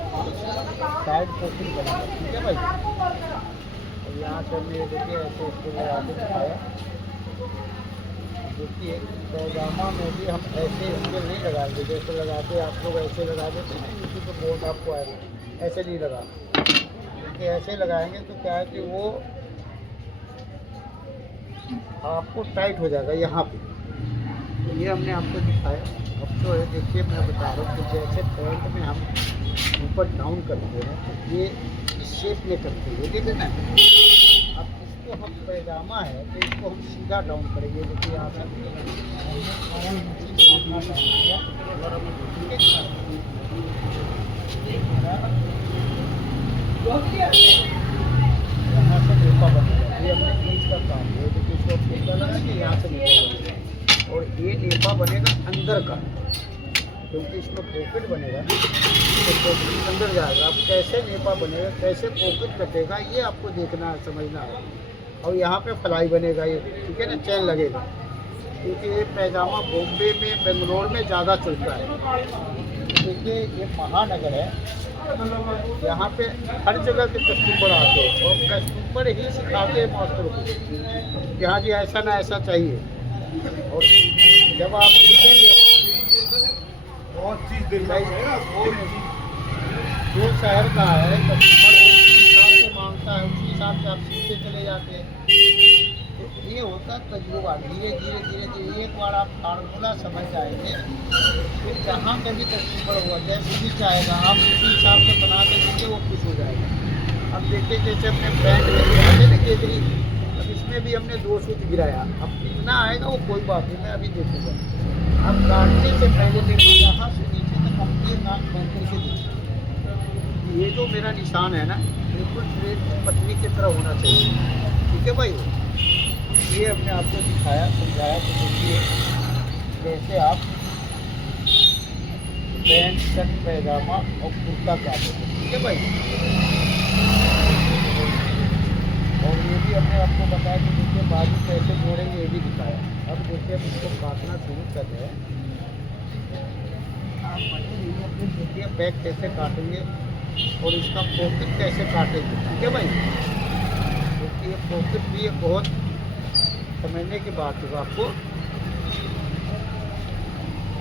साइड पॉकेट बनाना, ठीक है भाई। और यहाँ से हमने देखिए ऐसे इसको लगा के दिखाया, देखिए पैजामा में भी हम ऐसे एंगल नहीं लगाएंगे जैसे लगाते आप लोग ऐसे लगा देते हैं इसी पे बोर्ड आपको आएगा, ऐसे नहीं लगाना। देखिए ऐसे लगाएंगे तो क्या है कि वो आपको टाइट हो जाएगा यहाँ पे। तो ये हमने आपको दिखाया। अब तो है देखिए मैं बता रहा हूँ कि जैसे पैंट में हम ऊपर डाउन करते हैं तो ये इस शेप में करते हैं, देखिए ना। अब इसको हम पैजामा है तो इसको हम सीधा डाउन करेंगे। देखिए यहाँ से यहाँ से नेपा बनेगा, ये अपने बीच का काम है। देखिए इसको टीका लगा के यहाँ से नेपा बनेगा और ये नेपा बनेगा अंदर का, क्योंकि इसमें पॉकेट बनेगा तो पॉकेट अंदर जाएगा। अब कैसे नेपा बनेगा, कैसे पॉकेट कटेगा, ये आपको देखना है, समझना है। और यहाँ पे फ्लाई बनेगा ये, ठीक है ना, चैन लगेगा। क्योंकि ये पैजामा बॉम्बे में, बेंगलोर में ज़्यादा चलता है। देखिए ये महानगर है, यहाँ पे हर जगह के कस्टमर आते हैं और कस्टमर ही सिखाते हैं मास्टर को कि हाँ जी ऐसा ना ऐसा चाहिए। और जब आप सीखेंगे बहुत चीज़ देखना है ना, जो शहर का है कस्टमर उसी हिसाब से मांगता है, उसी हिसाब से आप सीखते चले जाते हैं। तो ये होता है तजुर्बा। धीरे धीरे धीरे धीरे एक बार आप फार्मूला समझ जाएंगे फिर जहाँ पे भी कस्टमर हुआ जैसे भी चाहेगा आप उसी हिसाब से बना के देंगे, वो खुश हो जाएगा। अब देखिए जैसे हमने पैंट में गिराते ना केजरी, अब इसमें भी हमने 2 सूत गिराया। अब कितना आएगा वो कोई बात नहीं, मैं अभी देखूँगा। अब काटने से पहले देखो यहाँ से नीचे तक हम ये नाक बंद करके देखिए। ये जो मेरा निशान है ना बिल्कुल ट्रेन की पटरी की तरह होना चाहिए, ठीक है भाई। ये हमने आपको दिखाया, समझाया। तो देखिए जैसे आप पैंट शर्ट पैजामा और कुर्ता काटे, ठीक है भाई। और ये भी हमने आपको बताया कि देखिए बाजू कैसे जोड़ेंगे, ये भी दिखाया। अब देखिए हम इसको काटना शुरू कर रहे हैं। आप अपने देखिए बैक कैसे काटेंगे और इसका पॉकेट कैसे काटेंगे, ठीक है भाई। क्योंकि ये पॉकेट भी एक बहुत समझने की बात होगा आपको,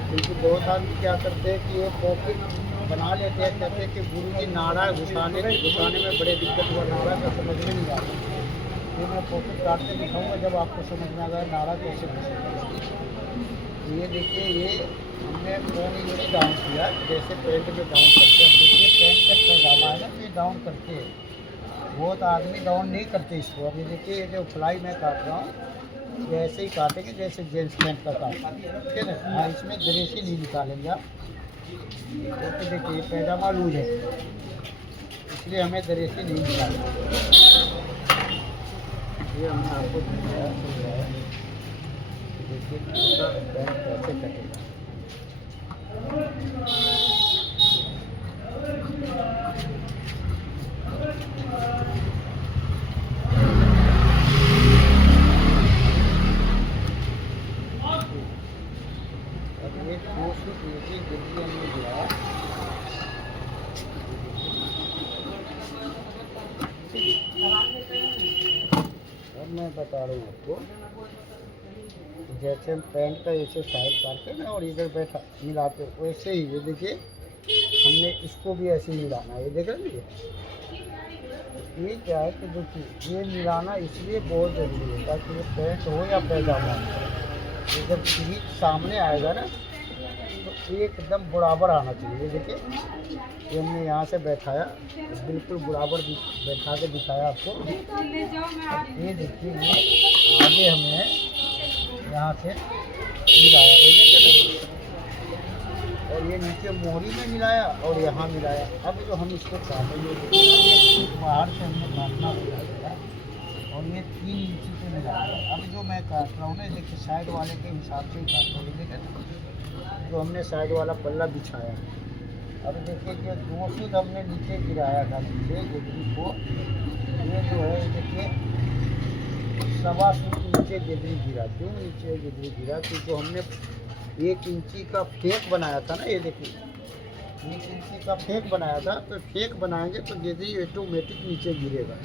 क्योंकि बहुत आदमी क्या करते हैं कि ये पॉकेट बना लेते हैं, कहते हैं कि गुरुजी नाड़ा घुसाने में बड़े दिक्कत हुआ, नाड़ा का समझ में नहीं आता। ये मैं पॉकेट काट के दिखाऊंगा जब आपको समझ में आ गया नाड़ा कैसे घुसेगा। ये देखिए ये हमने पैंट यूनिट डाउन किया जैसे पैंट में डाउन करते हैं। देखिए पैंट का पैजामा है ना, ये डाउन करते हैं, बहुत आदमी डाउन नहीं करते इसको। अभी देखिए ये जो फ्लाई मैं काट रहा हूँ ये ऐसे ही काटेंगे जैसे जेंट्स पैंट का काटते हैं, ठीक है ना। हाँ इसमें ड्रेस ही नहीं निकालेंगे आप, क्योंकि देखिए पैजामा लूज है इसलिए हमें ड्रेस ही नहीं निकालेंगे। ये हमने आपको समझाया। देखिए पूरा पैंट कैसे कटेगा। अब ये 2 सूट नीचे जल्दी हमने गिराया। अब मैं बता रहा हूँ आपको, जैसे हम पैंट का ऐसे साइड काटते हैं ना और इधर बैठा मिलाते हैं, वैसे ही ये देखिए हमने इसको भी ऐसे ही मिलाना है। ये देख रहे हैं ये क्या है कि देखिए ये मिलाना इसलिए बहुत ज़रूरी है ताकि ये पैंट हो या पैजामा, ये जब सीट सामने आएगा ना तो एकदम बराबर आना चाहिए। ये देखिए ये हमने यहाँ से बैठाया, बिल्कुल बराबर बैठा के दिखाया आपको। ये देखिए ये आगे हमने यहाँ से मिलाया, ये देखिए ना, और ये नीचे मोहरी में मिलाया और यहाँ मिलाया। अब जो हम इसको काटेंगे ये बाहर से हमने काटना मिलाया और ये 3 इंची पे मिलाया। अब जो मैं काट रहा हूँ ना देखिए साइड वाले के हिसाब से ही काट रहा हूँ। देखिए ना जो हमने साइड वाला पल्ला बिछाया। अब देखिए कि 2 सूत हमने नीचे गिराया था, नीचे गेदरी को, ये जो है देखिए 1.25 सूत नीचे गेदरी गिरा। क्यों नीचे गेदरी गिरा? क्योंकि हमने 1 इंची का फेक बनाया था ना, ये देखिए 1 इंची का फेक बनाया था। तो फेक बनाएंगे तो गेदरी ऑटोमेटिक नीचे गिरेगा।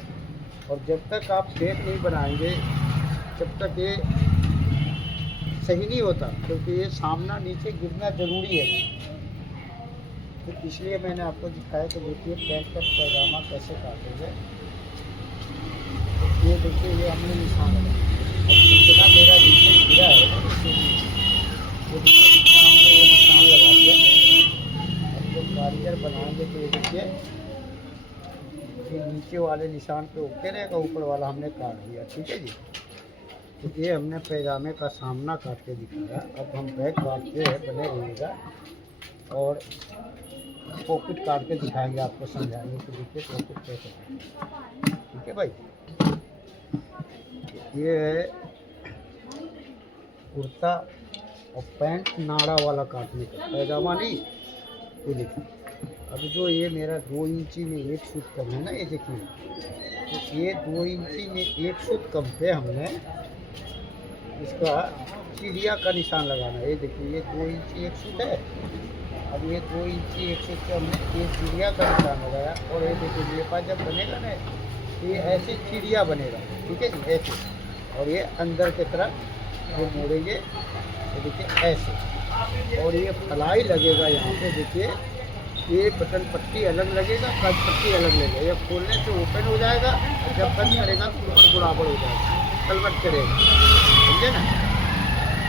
और जब तक आप फेक नहीं बनाएंगे, जब तक ये सही नहीं होता, क्योंकि ये सामना नीचे गिरना जरूरी है। तो इसलिए मैंने आपको दिखाया। तो देखिए पैंट का पैजामा कैसे काटेंगे। ये देखिए ये हमने निशान लगाया। अब जितना मेरा नीचे गिरा है ना, ये देखिए जितना हमने ये निशान लगा दिया। अब जो कारीगर बनाएंगे तो ये देखिए ये नीचे वाले निशान पे ओके रहेगा, ऊपर वाला हमने काट दिया। ठीक है जी। तो ये हमने पैजामे का सामना काट के दिखाया। अब हम बैक काटते हैं, बने रहिएगा, और पॉकेट काट के दिखाएंगे, आपको समझाएंगे कि देखिए पॉकेट कैसे काटेंगे। ठीक है भाई। ये है कुर्ता और पैंट नाड़ा वाला काटने का, पैजामा नहीं। ये देखिए अब जो ये मेरा 2 इंची में 1 सूत कम है ना, ये देखिए, तो ये 2 इंची में 1 सूत कम पे हमने इसका चिड़िया का निशान लगाना है। ये देखिए ये 2 इंची 1 सूत है। अब ये 2 इंची 1 सूत पे हमने ये चिड़िया का निशान लगाया। और ये देखिए ये पास जब बनेगा ना, ये ऐसे चिड़िया बनेगा। ठीक है जी, ऐसे। और ये अंदर की तरफ जो मोड़ेंगे, ये देखिए ऐसे। और ये फलाई लगेगा यहाँ पे, देखिए ये बटन पट्टी अलग लगेगा, कट पट्टी अलग लगेगा। ये खोलने से ओपन हो जाएगा, और जब बंद करेगा तो ऊपर बराबर हो जाएगा, कलवट करेगा। समझे ना।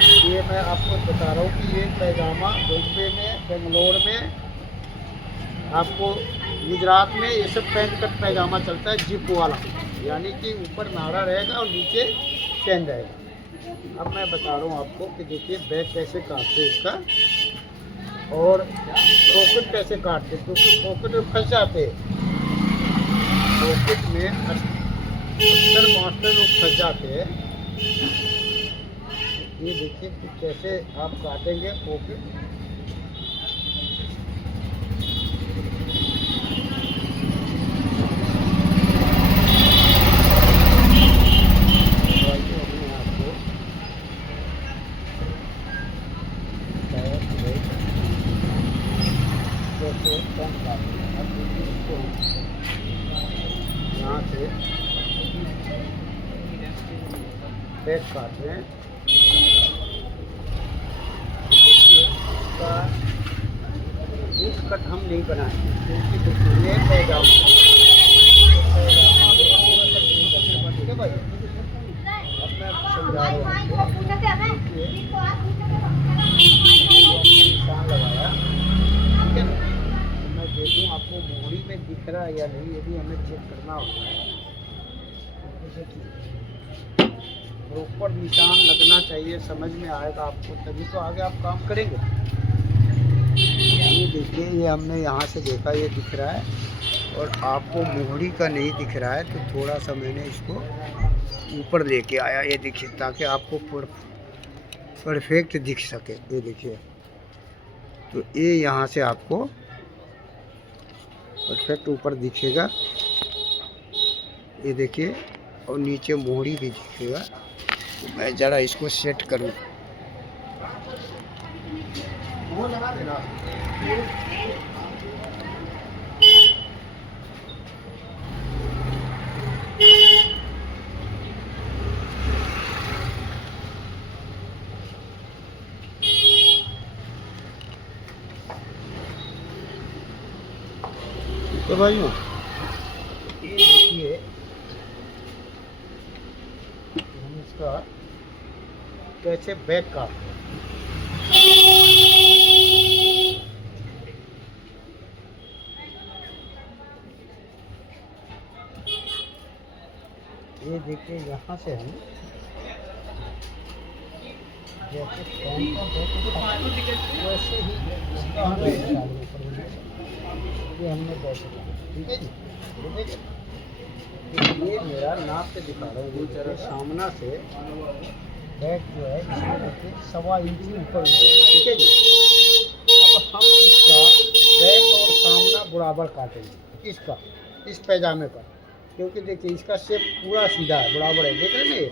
ये मैं आपको बता रहा हूँ कि ये पैजामा बॉम्बे में, बेंगलोर में, आपको गुजरात में ये सब पैंट कट पैजामा चलता है, जिप वाला, यानी कि ऊपर नाड़ा रहेगा और नीचे चैन रहेगा। अब मैं बता रहा हूँ आपको कि देखिए बैक कैसे काटते इसका, और पॉकेट कैसे काटते, क्योंकि पॉकेट में फंस जाते हैं। पॉकेट में अक्सर मास्टर लोग फंस जाते हैं। ये देखिए कि कैसे आप काटेंगे पॉकेट। यहाँ से बैक काट रहे हैं। देखिए इसका रूट कट हम नहीं बनाएंगे, क्योंकि देखिए ये पैजामा ठीक है भाई। अब मैं समझा रहा हूँ आपको। निशान लगाया, ठीक है ना। मैं देखूँ आपको मोड़ी में दिख रहा है या नहीं, ये भी हमें चेक करना होता है। प्रॉपर निशान लगना चाहिए, समझ में आएगा आपको, तभी तो आगे आप काम करेंगे। ये देखिए ये हमने यहाँ से देखा, ये दिख रहा है, और आपको मोहरी का नहीं दिख रहा है, तो थोड़ा सा मैंने इसको ऊपर लेके आया। ये देखिए ताकि आपको परफेक्ट दिख सके। ये देखिए, तो ये यहाँ से आपको परफेक्ट ऊपर दिखेगा। ये देखिए, और नीचे मोहरी भी दिखेगा। तो मैं ज़रा इसको सेट करूँ। वो लगा देना। तो भाइयों ये देखिए हम इसका कैसे बैक काटते हैं। ये देखिए यहाँ से हम जैसे पैंट का बैक वैसे ही इसका हम ये हमने कैसे किया। ठीक है जी। ये देखिए ये मेरा नाप से दिखा रहा हूँ। जरा सामना से बैक जो है इसमें देखिए 1.25 इंची ऊपर। ठीक है जी। अब हम इसका बैक और सामना बराबर काटेंगे, इसका, इस पैजामे का, क्योंकि देखिए इसका शेप पूरा सीधा है, बराबर है। देख रहे हैं ये।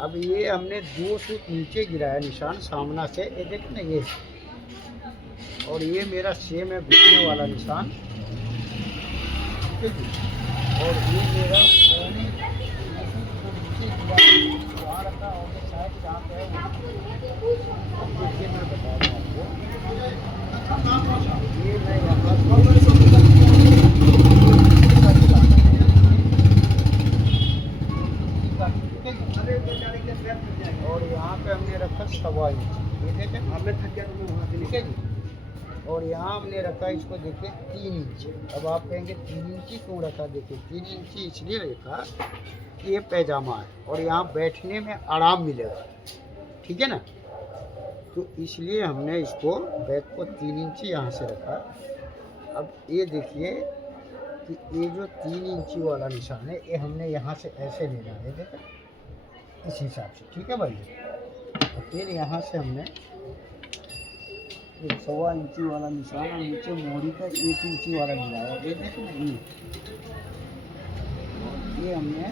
अब ये हमने 2 सूत नीचे गिराया निशान सामना से, ये देखिए ना ये, और ये मेरा सेम है घुटने वाला निशान। ठीक है जी। और ये मेरा नीचे गिरा वहाँ रखा और ये साइड जहाँ पे है वो देखिए मैं बता दूँ आपको, ये मैं यहाँ और यहाँ पे हमने रखा 1.25 इंच, ये देखें हमें थक गया ठीक है जी। और यहाँ हमने रखा इसको देखिए 3 इंच। अब आप कहेंगे 3 इंची क्यों रखा, देखिए 3 इंची इसलिए रखा कि ये पैजामा है और यहाँ बैठने में आराम मिलेगा, ठीक है ना, तो इसलिए हमने इसको बैक को 3 इंची यहाँ से रखा। अब ये देखिए कि ये जो 3 इंची वाला निशान है ये हमने यहाँ से ऐसे लेना है, देखा इस हिसाब से, ठीक है भाई। और फिर यहाँ से हमने 1.25 इंची वाला निशान और नीचे मोड़ी का 1 इंची वाला मिलाया, ये देखो ये हमने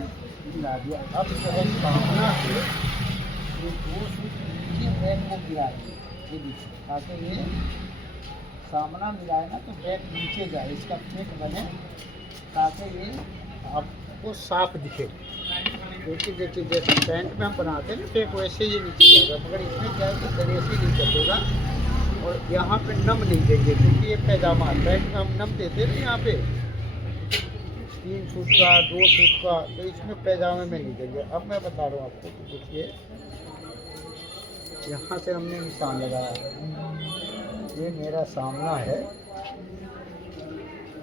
मिला दिया। अब जो है सामना से ये 2 नीचे बैक को गिरा दिए, ये देखिए ताकि ये सामना मिलाए ना तो बैक नीचे जाए, इसका फेक बने ताकि ये आपको साफ दिखे। क्योंकि देखिए जैसे पैंट में हम बनाते हैं ना फेक, वैसे ये नीचे जाएगा, मगर इसमें क्या है कि दरेसी नहीं कटेगा और यहाँ पे नम नहीं देंगे, क्योंकि ये पैजामा पैंट में हम नम देते हैं ना यहाँ पे 3 सूट का 2 सूट का, तो इसमें पैजामे में नहीं देंगे। अब मैं बता रहा हूँ आपको, देखिए यहाँ से हमने निशान लगाया, ये मेरा सामना है,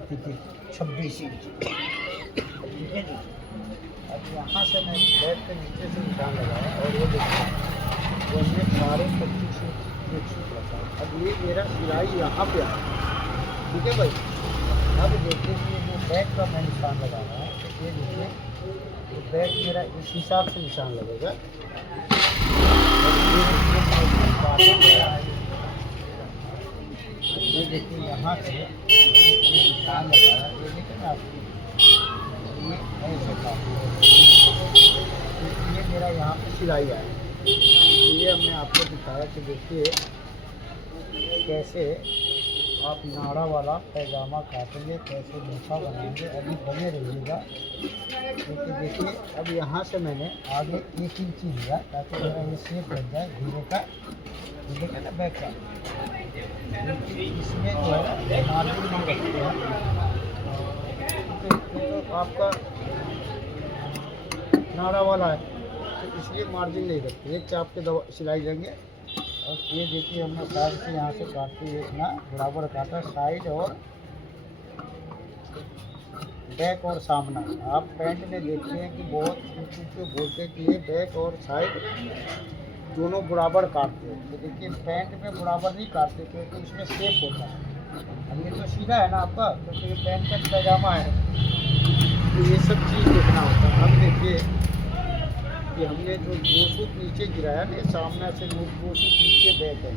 देखिए 26 इंच, ठीक है जी। अब यहाँ से मैं बैठ के नीचे से निशान लगाया और ये देखिए वो हमने 25 इंच रखा। अब ये मेरा सिलाई यहाँ पे आया, ठीक है भाई। अब देखिए कि जो बैक का मैं निशान लगा रहा है, तो ये देखिए तो बैक मेरा इस हिसाब से निशान लगेगा। ये देखिए यहाँ से निशान लगाया, ये देखिए ना आपको ये ऐसे काफी, ये मेरा यहाँ पे सिलाई आया। तो ये हमने आपको दिखाया कि देखिए कैसे आप नाड़ा वाला पैजामा काटेंगे, कैसे मोटा बनाएंगे, अभी बने रहिएगा। क्योंकि देखिए अब यहाँ से मैंने आगे 1 इंची लिया ताकि मेरा ये शेप बन जाए घूमे का, देखिए ना बैक का। इसमें जो है मार्जिन नहीं रखते हैं, तो आपका नाड़ा वाला है तो इसलिए मार्जिन नहीं रखते, एक चाप के दवा सिलाई लेंगे। और ये देखिए हमने साइड से यहाँ से काटते हुए इतना बराबर काटा, साइड और बैक और सामना। आप पैंट में देखते हैं कि बहुत ऊँचे बोलते हैं कि ये बैक और साइड दोनों बराबर काटते हैं, तो देखिए पैंट में बराबर नहीं काटते क्योंकि इसमें शेप होता है। अब ये तो सीधा है ना आपका, क्योंकि ये पैंट का पैजामा है, तो ये सब चीज़ देखना होता है। अब देखिए कि हमने जो 2 सूट नीचे गिराया ना, सामने से 2 सूट नीचे बैक है,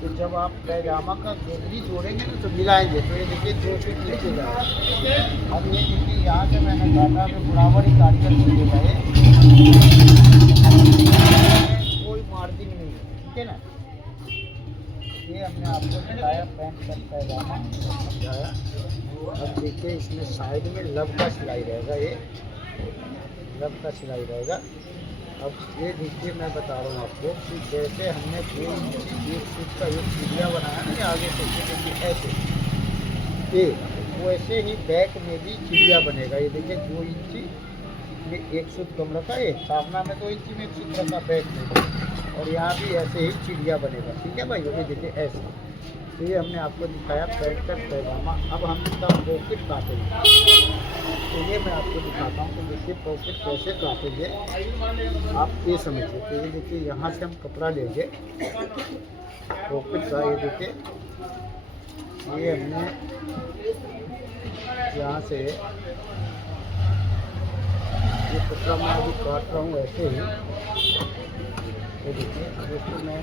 तो जब आप पैजामा का जोड़नी जोड़ेंगे ना तो मिलाएंगे, तो ये देखिए 2 सूट नीचे जाएगा। अब ये देखिए यहाँ से मैंने काटा तो बराबर ही काट कर सीधे गए, कोई मार्जिन नहीं है, ठीक है ना। ये हमने आपको बताया पैंट का पैजामा समझाया। अब देखिए इसमें साइड में लब का सिलाई रहेगा, ये लब का सिलाई रहेगा। अब ये देखिए मैं बता रहा हूँ आपको कि जैसे हमने 2 इंची 1 सूट का एक चिड़िया बनाया ना आगे से, देखिए ऐसे ये वैसे ही बैक में भी चिड़िया बनेगा। ये देखिए 2 इंची में 1 सूट कम रखा है, सामना में 2 इंची में 1 सूट रखा बैक में, और यहाँ भी ऐसे ही चिड़िया बनेगा, ठीक है भाई। ये देखिए ऐसे, तो ये हमने आपको दिखाया पैंट का पैजामा। अब हम इसका पॉकेट काटेंगे, तो ये मैं आपको दिखाता हूँ। तो देखिए पॉकेट कैसे काटेंगे आप ये समझिए। तो ये देखिए यहाँ से हम कपड़ा लेंगे पॉकेट का, ये देखिए ये हमने यहाँ से ये कपड़ा मैं अभी काट रहा हूँ ऐसे ही। ये देखिए इसको मैं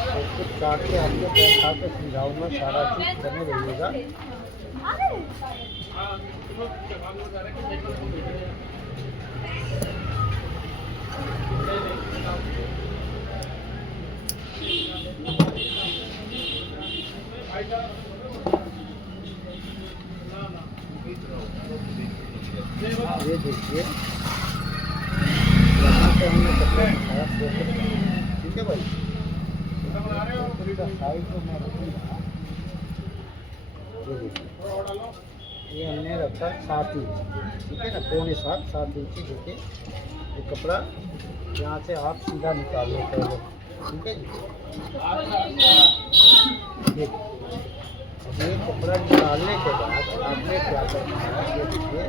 पॉकेट काट के आपको बैठा के समझाऊँगा, सारा चीज़ बने रहिएगा। ये देखिए हमने कपड़ा दिखाया पॉकेट का, ठीक है भाई। पॉकेट का साइज तो मैं रखूँगा, ये देखिए ये हमने रखा 7 इंच, ठीक है ना, 6.25-7 इंची देखिए ये कपड़ा। यहाँ से आप सीधा निकाल लो पहले, ठीक है जी। अब ये कपड़ा निकालने के बाद आपने क्या करना है, ये देखिए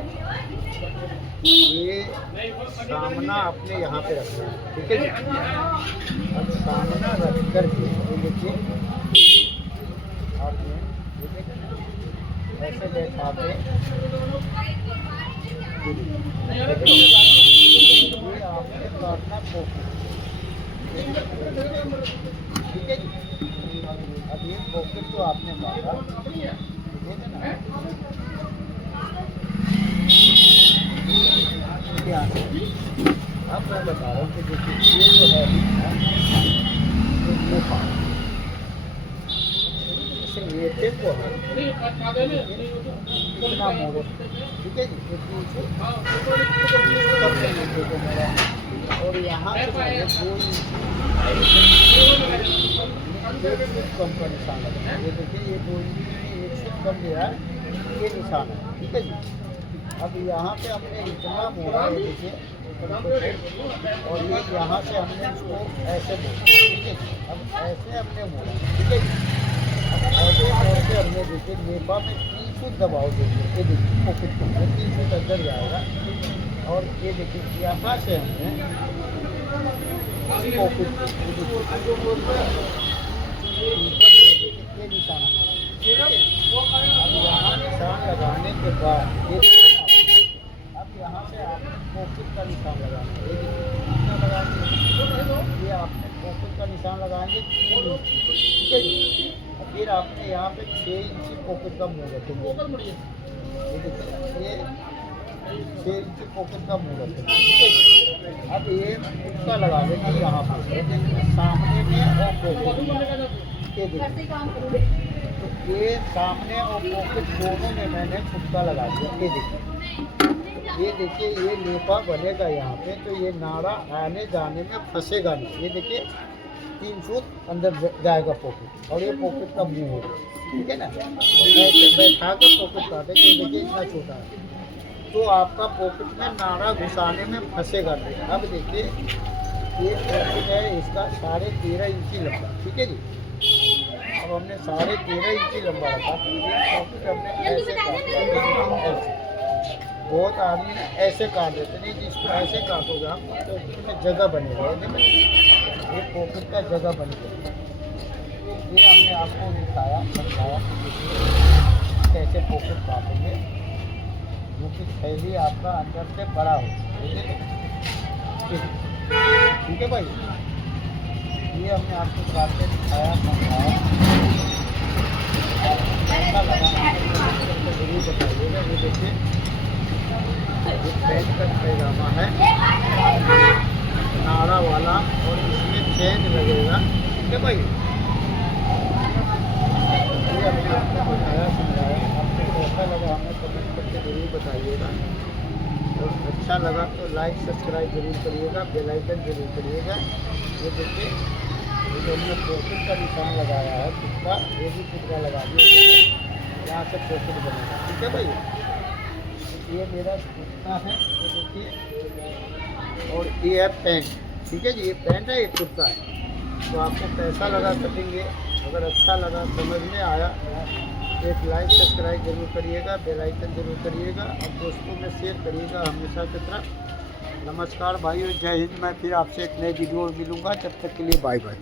ये सामना आपने यहाँ पे रखना है, ठीक है जी। अब सामना रख कर के ये देखिए आपने ये देखिए ऐसे बैठा के ये आपने काटना पॉकेट, ठीक है जी। अब ये पॉकेट तो आपने काटा, ठीक है ना। अब मैं बता रहा हूँ कि देखिए ये जो है लेते को है इतना मोड़ो, ठीक है जी। लेते को मेरा और यहाँ से मैंने 2 इंच कम का निशान लगा, ये देखिए ये 2 इंच में 1 फुट कम गया है, ये निशान है, ठीक है जी। अब यहाँ पे हमने इतना मोड़ा, ये देखिए और ये यहाँ से हमने इसको ऐसे मोड़ा, ठीक है। अब ऐसे हमने मोड़ा, ठीक है जी। अब ऐसे मोड़ के हमने देखिए नेपा में 3 फुट दबाव देंगे, ये देखिए पॉकेट को 3 फुट अंदर जाएगा। और ये देखिए यहाँ से हमने पॉकेट ये निशान अब यहाँ निशान लगाने के बाद ये अब यहाँ से आप पॉकेट का निशान लगाएंगे, ये देखिए लगाएंगे, ये आपने पॉकेट का निशान लगाएंगे 3 इंच, ठीक है जी। और फिर आपने यहाँ पे 6 इंची पॉकेट का मुँह रखेंगे, ये देखिए ये 6 इंची पॉकेट का मुँह रखेंगे, ठीक है जी। अब ये उसका लगा देंगे यहाँ पर सामने में और पॉकेट, ये देखिए तो ये सामने और पॉकेट दोनों में मैंने फुटका लगा दिया, ये देखिए ये लेपा बनेगा यहाँ पे, तो ये नाड़ा आने जाने में फंसेगा नहीं, ये देखिए 3 फुट अंदर जाएगा पॉकेट और ये पॉकेट का मुंह होगा, ठीक है ना। ऐसे बैठा कर पॉकेट काटेंगे, ये देखिए इतना छोटा है तो आपका पॉकेट में नाड़ा घुसाने में फंसेगा नहीं। अब देखिए ये पॉकेट है इसका 13.5 इंची लंबा, ठीक है जी। अब हमने 13.5 इंची लंबा रखा, तो ये पॉकेट हमने ऐसे काटा, बहुत आदमी ऐसे काट देते नहीं, जिसको ऐसे काटोगे आप तो उसमें जगह बनेगा, ये पॉकेट का जगह बन गया। ये हमने आपको दिखाया समझाया कैसे पॉकेट काटेंगे, जो कि थैली आपका अंदर से बड़ा हो, ठीक है भाई। ये हमने आपको काट के दिखाया समझाया, अच्छा लगा जरूर बताइएगा। ये देखिए ये पैंट का पैजामा है नाड़ा वाला और इसमें चेन लगेगा, ठीक है भाई। ये हमने आपको बताया समझाया, आपको कैसा लगा हमें कमेंट करके ज़रूर बताइएगा और अच्छा लगा तो लाइक सब्सक्राइब जरूर करिएगा, बेल आइकन जरूर करिएगा। ये देखिए ये जो हमने पॉकेट का निशान लगाया है फुटका, ये भी फुटका लगा दिया, यहाँ से पॉकेट बनेगा, ठीक है भाई। ये मेरा कुर्ता है, ये देखिए, और ये है पैंट, ठीक है जी। ये पैंट है, ये कुर्ता है। तो आपको कैसा लगा कटेंगे, अगर अच्छा लगा समझ में आया एक लाइक सब्सक्राइब जरूर करिएगा, बेल आइकन जरूर करिएगा और दोस्तों में शेयर करिएगा हमेशा की तरह। नमस्कार भाइयों, जय हिंद। मैं फिर आपसे एक नए वीडियो में मिलूँगा, तब तक के लिए बाय बाय।